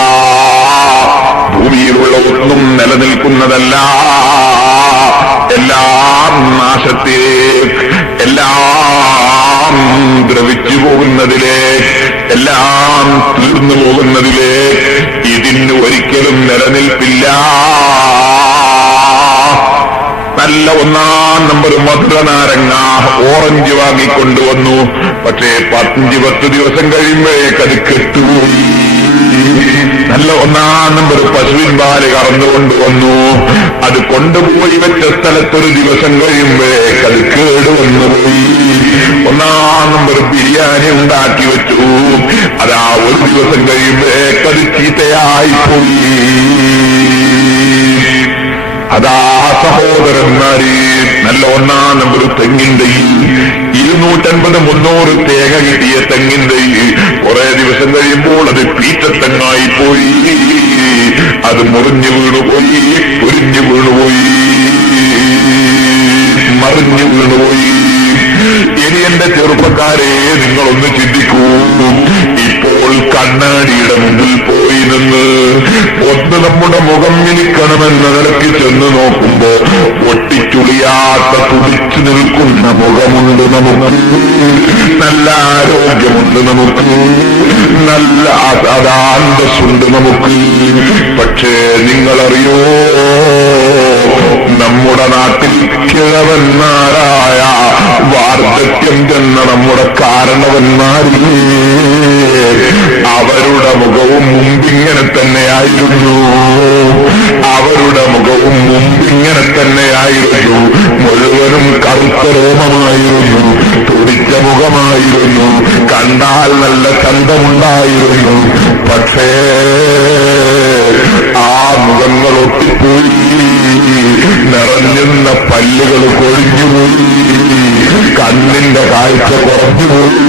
ഭൂമിയിലുള്ള ഒന്നും നിലനിൽക്കുന്നതല്ല. എല്ലാം നാശത്തിലേക്ക്, എല്ലാം ദ്രവിച്ചു പോകുന്നതിലേക്ക്, എല്ലാം തീർന്നു പോകുന്നതിലേക്ക്. ഇതിന് ഒരിക്കലും നിലനിൽപ്പില്ല. നല്ല ഒന്നാം നമ്പർ മധുരനാരങ്ങ ഓറഞ്ച് വാങ്ങിക്കൊണ്ടുവന്നു. പക്ഷേ 5-10 ദിവസം കഴിയുമ്പോഴേക്ക് അത് കെട്ടുപോയി. നല്ല ഒന്നാം നമ്പർ പശുവിൻ പാല് കറന്നുകൊണ്ടുവന്നു. അത് കൊണ്ടുപോയി വെച്ച സ്ഥലത്തൊരു ദിവസം കഴിയുമ്പോഴേക്ക് അത് കേടുവന്നുപോയി. ഒന്നാം നമ്പർ ബിരിയാണി ഉണ്ടാക്കി വെച്ചു. അതാ ഒരു ദിവസം കഴിയുമ്പോഴേക്ക് അത് ചീത്തയായി പോയി. അതാ സഹോദരന്മാരെ, നല്ല ഒന്നാം നമ്പർ തെങ്ങിന്റെ 250-300 തേങ്ങ കിട്ടിയ തെങ്ങിന്റെ കുറെ ദിവസം കഴിയുമ്പോൾ അത് പീറ്റത്തെങ്ങായി പോയി. അത് മുറിഞ്ഞു വീണുപോയി, പൊരിഞ്ഞു വീണുപോയി, മറിഞ്ഞു വീണുപോയി. ഇനി എന്റെ ചെറുപ്പക്കാരെ, നിങ്ങളൊന്ന് ചിന്തിക്കൂ. ഇപ്പോൾ കണ്ണാടിയുടെ മുമ്പിൽ പോയി നിന്ന് ഒന്ന് നമ്മുടെ മുഖം മിനിക്കണമെന്ന നിലയ്ക്ക് ചെന്ന് നോക്കുമ്പോ ഒട്ടിച്ചുളിയാത്ത തുടിച്ചു നിൽക്കുന്ന മുഖമുണ്ട് നമുക്ക്, നല്ല ആരോഗ്യമുണ്ട് നമുക്ക്, നല്ല അതാന്തസ്സുണ്ട് നമുക്ക്. പക്ഷേ നിങ്ങളറിയോ, നമ്മുടെ നാട്ടിൽ കിഴവന്മാരായ വാർദ്ധക്യം ചെന്ന നമ്മുടെ കാരണവന്മാരില്ലേ, അവരുടെ മുഖവും മുമ്പിങ്ങനെ തന്നെയായിരുന്നു. അവരുടെ മുഖവും മുമ്പിങ്ങനെ തന്നെയായിരുന്നു. മുഴുവനും കറുത്ത രോമമായിരുന്നു, തുടിച്ച മുഖമായിരുന്നു, കണ്ടാൽ നല്ല ചന്തമുണ്ടായിരുന്നു. പക്ഷേ ആ മുഖങ്ങൾ ഒട്ടിപ്പോയി, നിറഞ്ഞുന്ന പല്ലുകൾ കൊഴിഞ്ഞുപോയി, കണ്ണിന്റെ കാഴ്ച കുറഞ്ഞുപോയി.